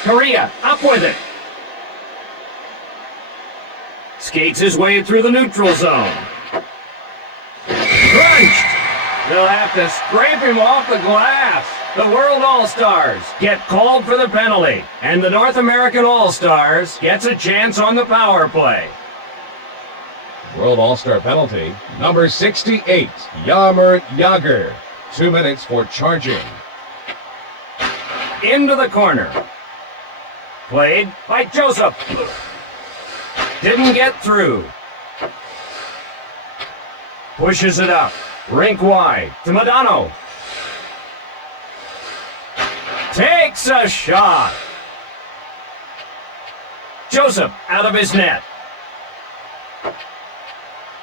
Correa up with it. Skates his way through the neutral zone. Crunched. They'll have to scrape him off the glass. The World All-Stars get called for the penalty, and the North American All-Stars gets a chance on the power play. World All-Star penalty, number 68, Jaromir Jagr. 2 minutes for charging. Into the corner. Played by Joseph. Didn't get through. Pushes it up. Rink wide to Madano. Takes a shot. Joseph out of his net.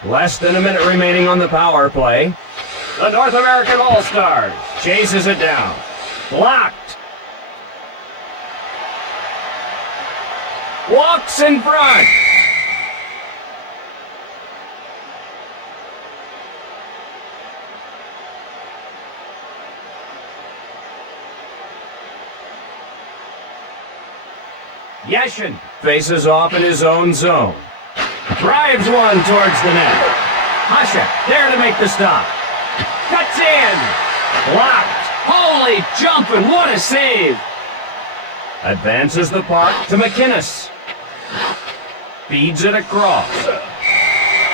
Less than a minute remaining on the power play. The North American All-Stars chases it down. Blocked. Walks in front. Yashin faces off in his own zone. Drives one towards the net. Hasek there to make the stop. Cuts in. Blocked. Holy jumping, what a save. Advances the puck to McInnes. Feeds it across.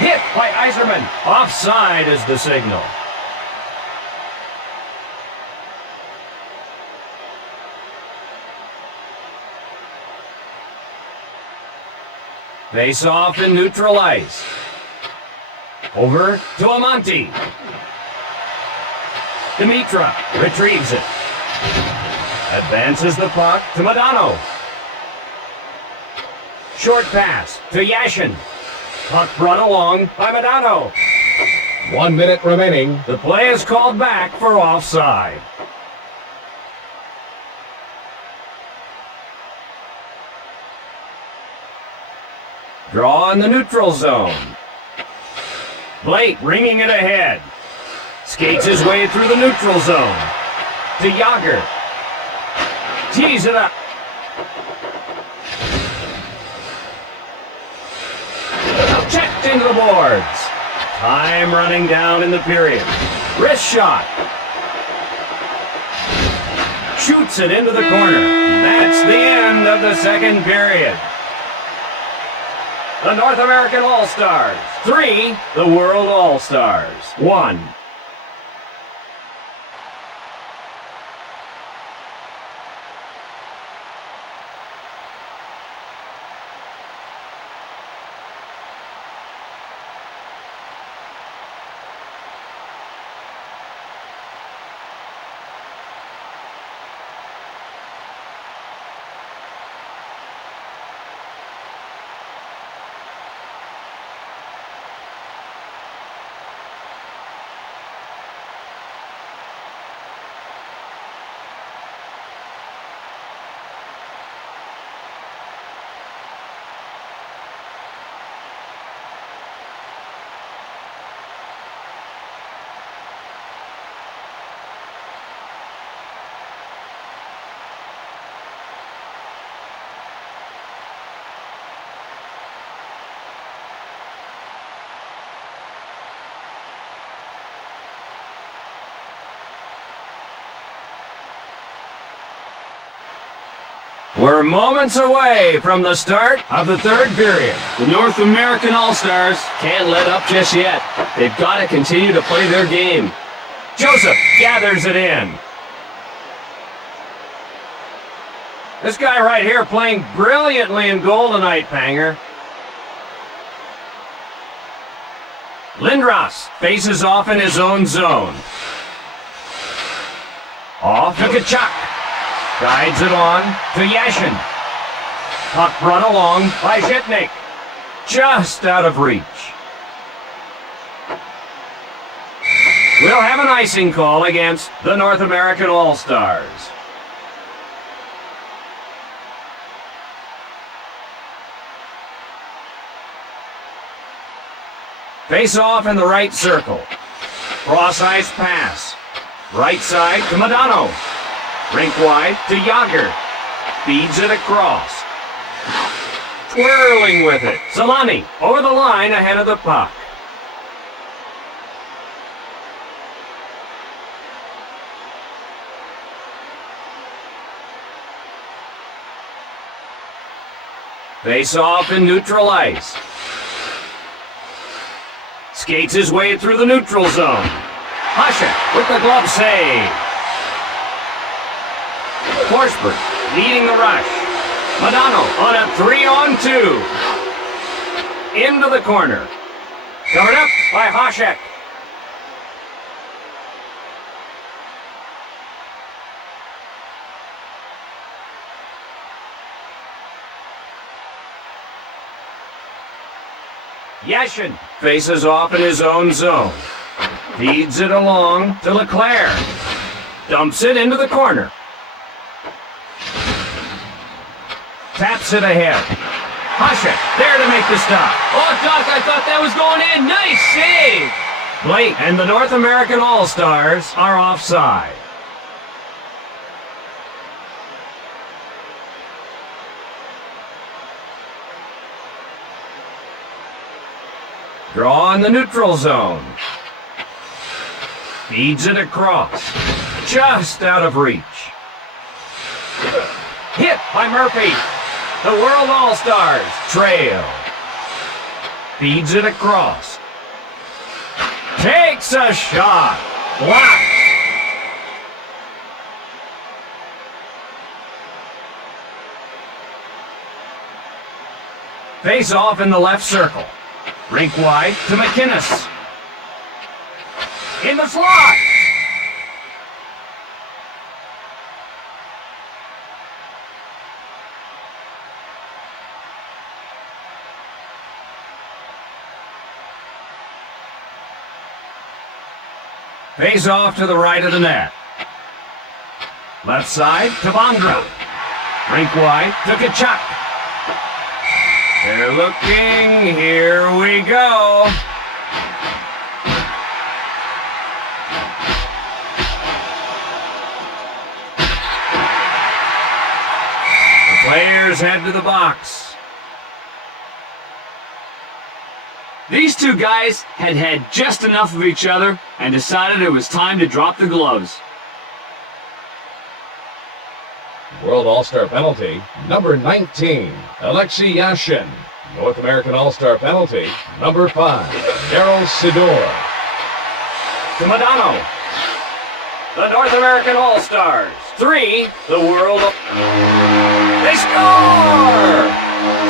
Hit by Yzerman. Offside is the signal. Face off in neutral ice. Over to Amonte. Dimitra retrieves it. Advances the puck to Modano. Short pass to Yashin. Puck brought along by Modano. 1 minute remaining. The play is called back for offside. Draw in the neutral zone. Blake ringing it ahead. Skates his way through the neutral zone. To Yager. Tees it up. Checked into the boards. Time running down in the period. Wrist shot. Shoots it into the corner. That's the end of the second period. The North American All-Stars 3, the World All-Stars 1. We're moments away from the start of the third period. The North American All-Stars can't let up just yet. They've got to continue to play their game. Joseph gathers it in. This guy right here playing brilliantly in goal tonight, Panger. Lindros faces off in his own zone. Off to Kachuk. Guides it on to Yashin. Puck brought along by Zhitnik. Just out of reach. We'll have an icing call against the North American All-Stars. Face off in the right circle. Cross-ice pass. Right side to Modano. Rink wide to Yager. Feeds it across. Twirling with it. Solani over the line ahead of the puck. Face off in neutral ice. Skates his way through the neutral zone. Hasek with the glove save. Forsberg leading the rush. Modano on a 3-on-2. Into the corner. Covered up by Hasek. Yashin faces off in his own zone. Feeds it along to Leclerc. Dumps it into the corner. Taps it ahead. Hasek there to make the stop. Oh, Doc, I thought that was going in. Nice save! Blake and the North American All-Stars are offside. Draw in the neutral zone. Feeds it across. Just out of reach. Hit by Murphy. The World All-Stars trail. Feeds it across. Takes a shot. Blocked. Face off in the left circle. Rink wide to McInnes. In the slot. Face off to the right of the net. Left side to Bondra. Rink wide to Kachuk. They're looking. Here we go. The players head to the box. These two guys had had just enough of each other and decided it was time to drop the gloves. World All-Star penalty, number 19, Alexei Yashin. North American All-Star penalty, number 5, Daryl Sidor. To Madonna. The North American All-Stars. 3, the world. They score!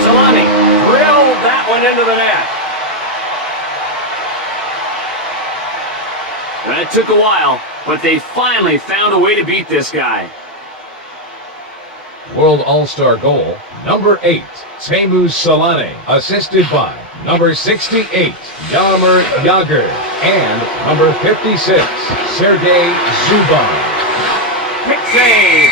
Solani drilled that one into the net. And it took a while, but they finally found a way to beat this guy. World All-Star goal, number 8, Teemu Solani, assisted by number 68, Jaromir Jagr, and number 56, Sergei Zubov. Pick save.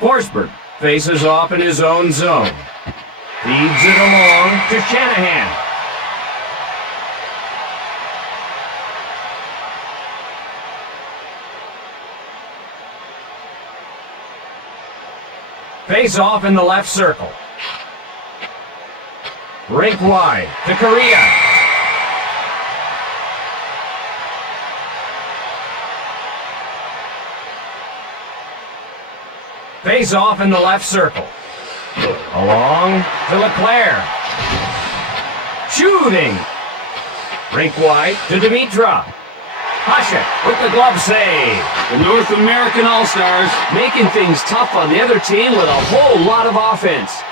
Forsberg faces off in his own zone. Feeds it along to Shanahan. Face off in the left circle. Rink wide to Korea. Face off in the left circle. Along to LeClaire. Shooting. Rink wide to Dimitra. Hasek with the glove save. The North American All-Stars making things tough on the other team with a whole lot of offense.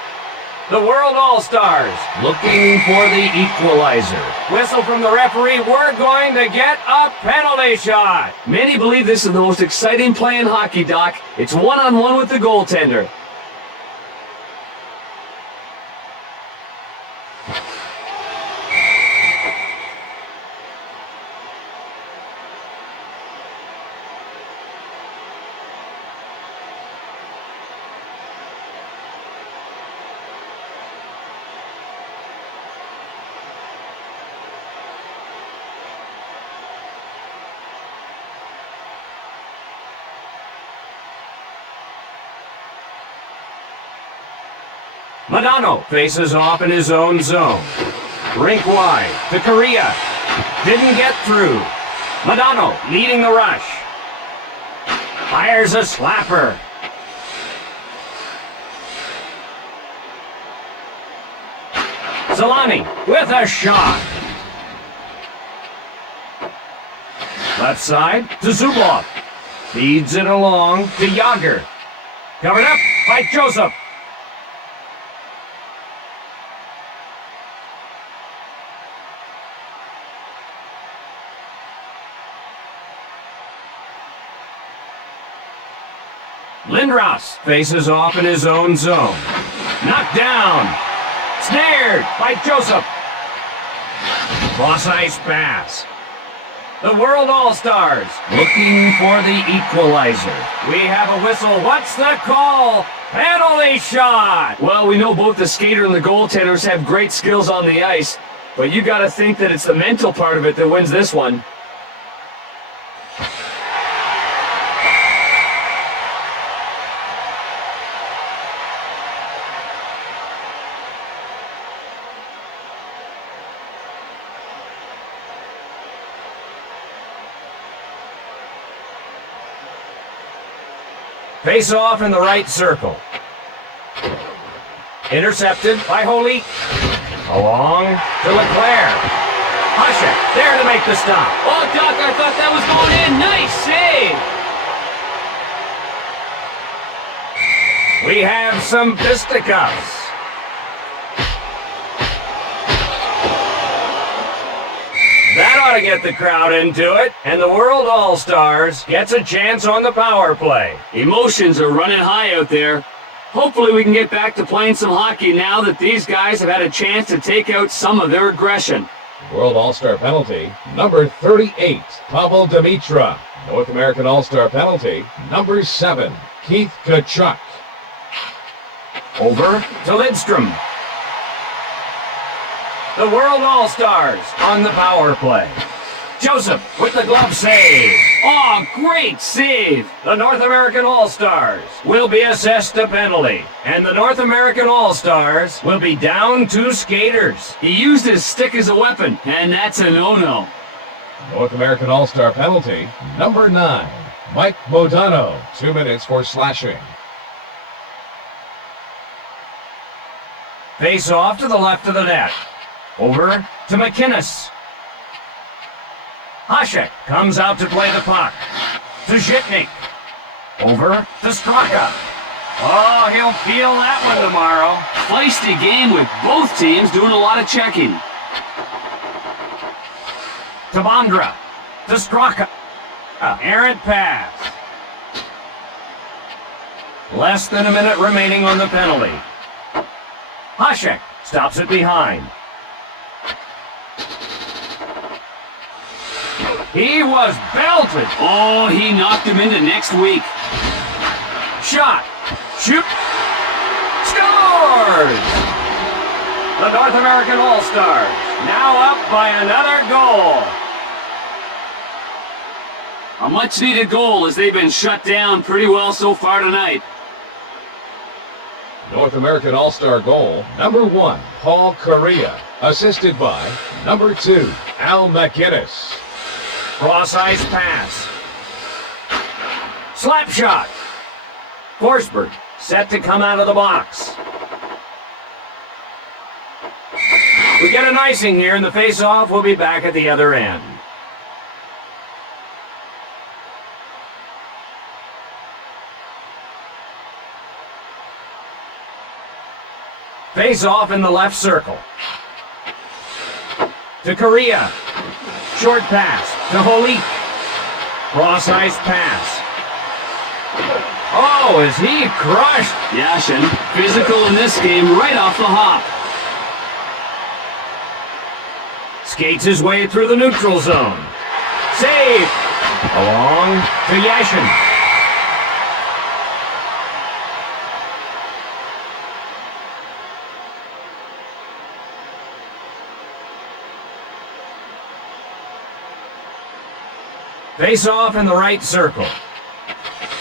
The World All-Stars looking for the equalizer. Whistle from the referee. We're going to get a penalty shot. Many believe this is the most exciting play in hockey, Doc. It's one-on-one with the goaltender. Madonna faces off in his own zone. Rink wide to Korea. Didn't get through. Madonna leading the rush. Fires a slapper. Solani with a shot. Left side to Zubov. Feeds it along to Jagr. Covered up by Joseph. Lindros faces off in his own zone. Knocked down. Snared by Joseph. Cross ice pass. The World All-Stars looking for the equalizer. We have a whistle. What's the call? Penalty shot! Well, we know both the skater and the goaltenders have great skills on the ice, but you got to think that it's the mental part of it that wins this one. Face off in the right circle. Intercepted by Holy. Along to Leclerc. Hasek there to make the stop. Oh, Doc, I thought that was going in. Nice save. We have some fisticuffs. That ought to get the crowd into it, and the World All-Stars gets a chance on the power play. Emotions are running high out there. Hopefully we can get back to playing some hockey now that these guys have had a chance to take out some of their aggression. World All-Star penalty, number 38, Pavel Demitra. North American All-Star penalty, number 7, Keith Tkachuk. Over to Lidstrom. The World All-Stars on the power play. Joseph with the glove save. Oh, great save. The North American All-Stars will be assessed a penalty, and the North American All-Stars will be down 2 skaters. He used his stick as a weapon, and that's a no-no. North American All-Star penalty, number 9, Mike Modano. 2 minutes for slashing. Face off to the left of the net. Over to McInnes. Hasek comes out to play the puck. To Zhitnik. Over to Straka. Oh, he'll feel that one tomorrow. Feisty game with both teams doing a lot of checking. To Bondra. To Straka. Errant pass. Less than a minute remaining on the penalty. Hasek stops it behind. He was belted. Oh, he knocked him into next week. Shot. Shoot. Scores! The North American All-Stars now up by another goal. A much-needed goal as they've been shut down pretty well so far tonight. North American All-Star goal, number 1, Paul Correa. Assisted by number 2, Al McInnes. Cross-ice pass. Slap shot. Forsberg set to come out of the box. We get an icing here, and the face-off will be back at the other end. Face-off in the left circle. To Correa. Short pass to Holy. Cross-ice pass. Oh, is he crushed? Yashin, physical in this game right off the hop. Skates his way through the neutral zone. Save! Along to Yashin. Face off in the right circle.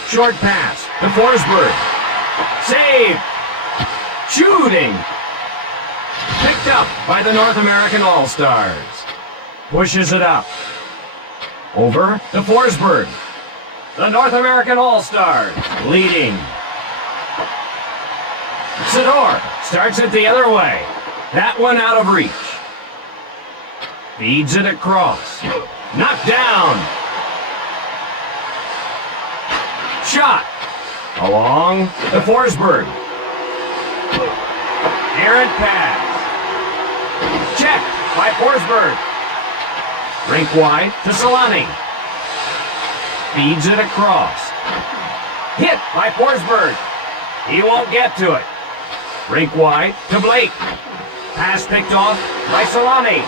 Short pass to Forsberg. Save! Shooting! Picked up by the North American All-Stars. Pushes it up. Over to Forsberg. The North American All-Stars leading. Sador starts it the other way. That one out of reach. Feeds it across. Knocked down. Shot. Along to Forsberg. Errant pass. Checked by Forsberg. Rink wide to Solani. Feeds it across. Hit by Forsberg. He won't get to it. Rink wide to Blake. Pass picked off by Solani.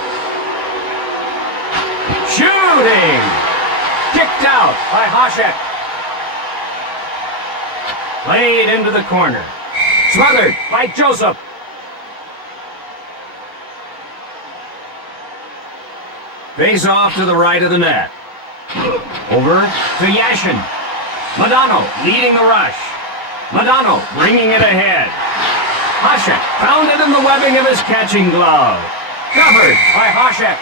Shooting! Kicked out by Hasek. Played into the corner. Smothered by Joseph. Face off to the right of the net. Over to Yashin. Modano leading the rush. Modano bringing it ahead. Hasek found it in the webbing of his catching glove. Covered by Hasek.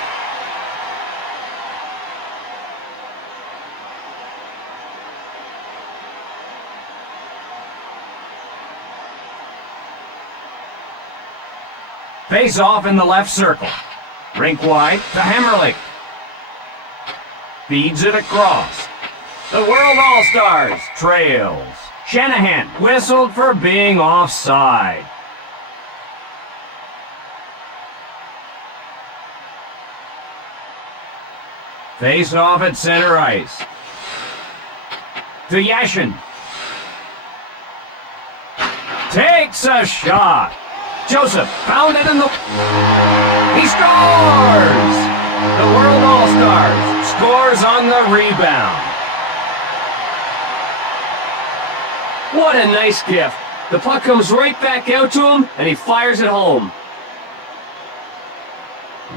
Face off in the left circle. Rink wide to Hammerlich. Feeds it across. The World All-Stars trails. Shanahan whistled for being offside. Face off at center ice. To Yashin. Takes a shot. Joseph found it in the... He scores! The World All-Stars scores on the rebound. What a nice gift. The puck comes right back out to him, and he fires it home.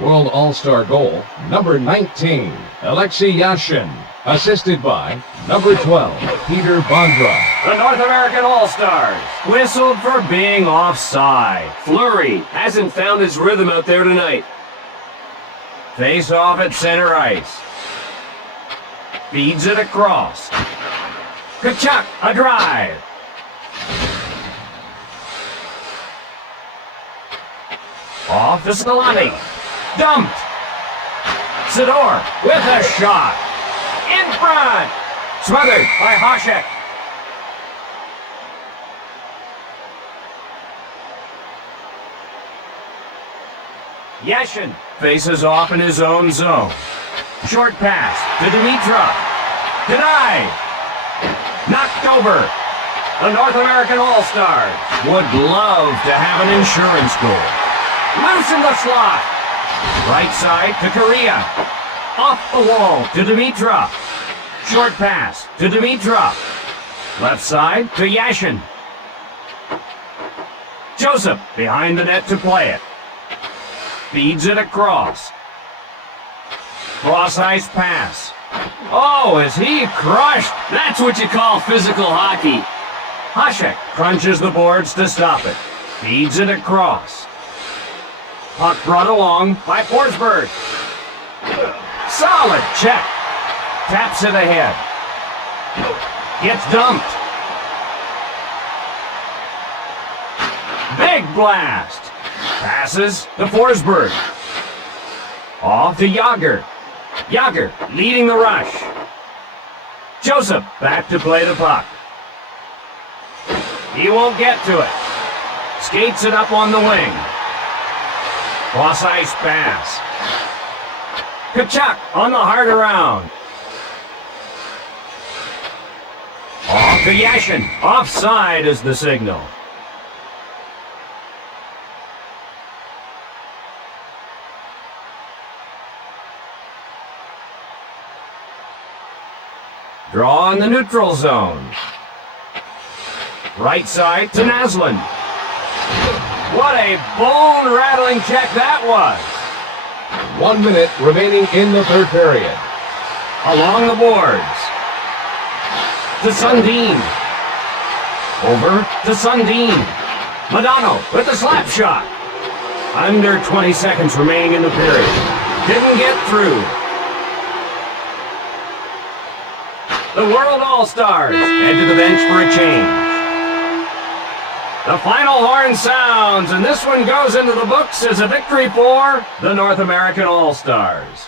World All-Star goal, number 19, Alexei Yashin. Assisted by number 12, Peter Bondra. The North American All-Stars whistled for being offside. Fleury hasn't found his rhythm out there tonight. Face off at center ice. Feeds it across. Kachuk, a drive. Off to Skalani. Dumped. Sidor with a shot. In front. Smothered by Hasek. Yashin faces off in his own zone. Short pass to Dimitrov. Denied. Knocked over. The North American All-Stars would love to have an insurance goal. Loose in the slot. Right side to Korea. Off the wall to Dimitrov. Short pass to Dimitrov. Left side to Yashin. Joseph behind the net to play it. Feeds it across. Cross ice pass. Oh, is he crushed? That's what you call physical hockey. Hasek crunches the boards to stop it. Feeds it across. Puck brought along by Forsberg. Solid check. Taps it ahead. Gets dumped. Big blast. Passes to Forsberg. Off to Yager. Yager leading the rush. Joseph back to play the puck. He won't get to it. Skates it up on the wing. Cross ice pass. Kachuk on the hard around. Off to Yashin. Offside is the signal. Draw in the neutral zone. Right side to Naslund. What a bone-rattling check that was. 1 minute remaining in the third period. Along the boards. To Sundin. Over to Sundin. Madonna with the slap shot. Under 20 seconds remaining in the period. Didn't get through. The World All-Stars head to the bench for a change. The final horn sounds, and this one goes into the books as a victory for the North American All-Stars.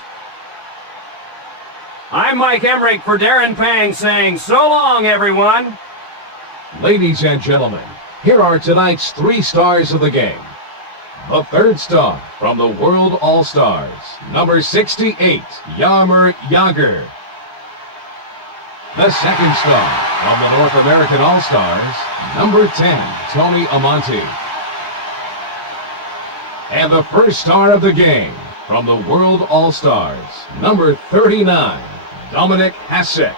I'm Mike Emmerich for Darren Pang saying so long, everyone. Ladies and gentlemen, here are tonight's 3 stars of the game. The third star from the World All-Stars, number 68, Jaromir Jagr. The second star from the North American All-Stars, number 10, Tony Amonte. And the first star of the game from the World All-Stars, number 39, Dominik Hasek.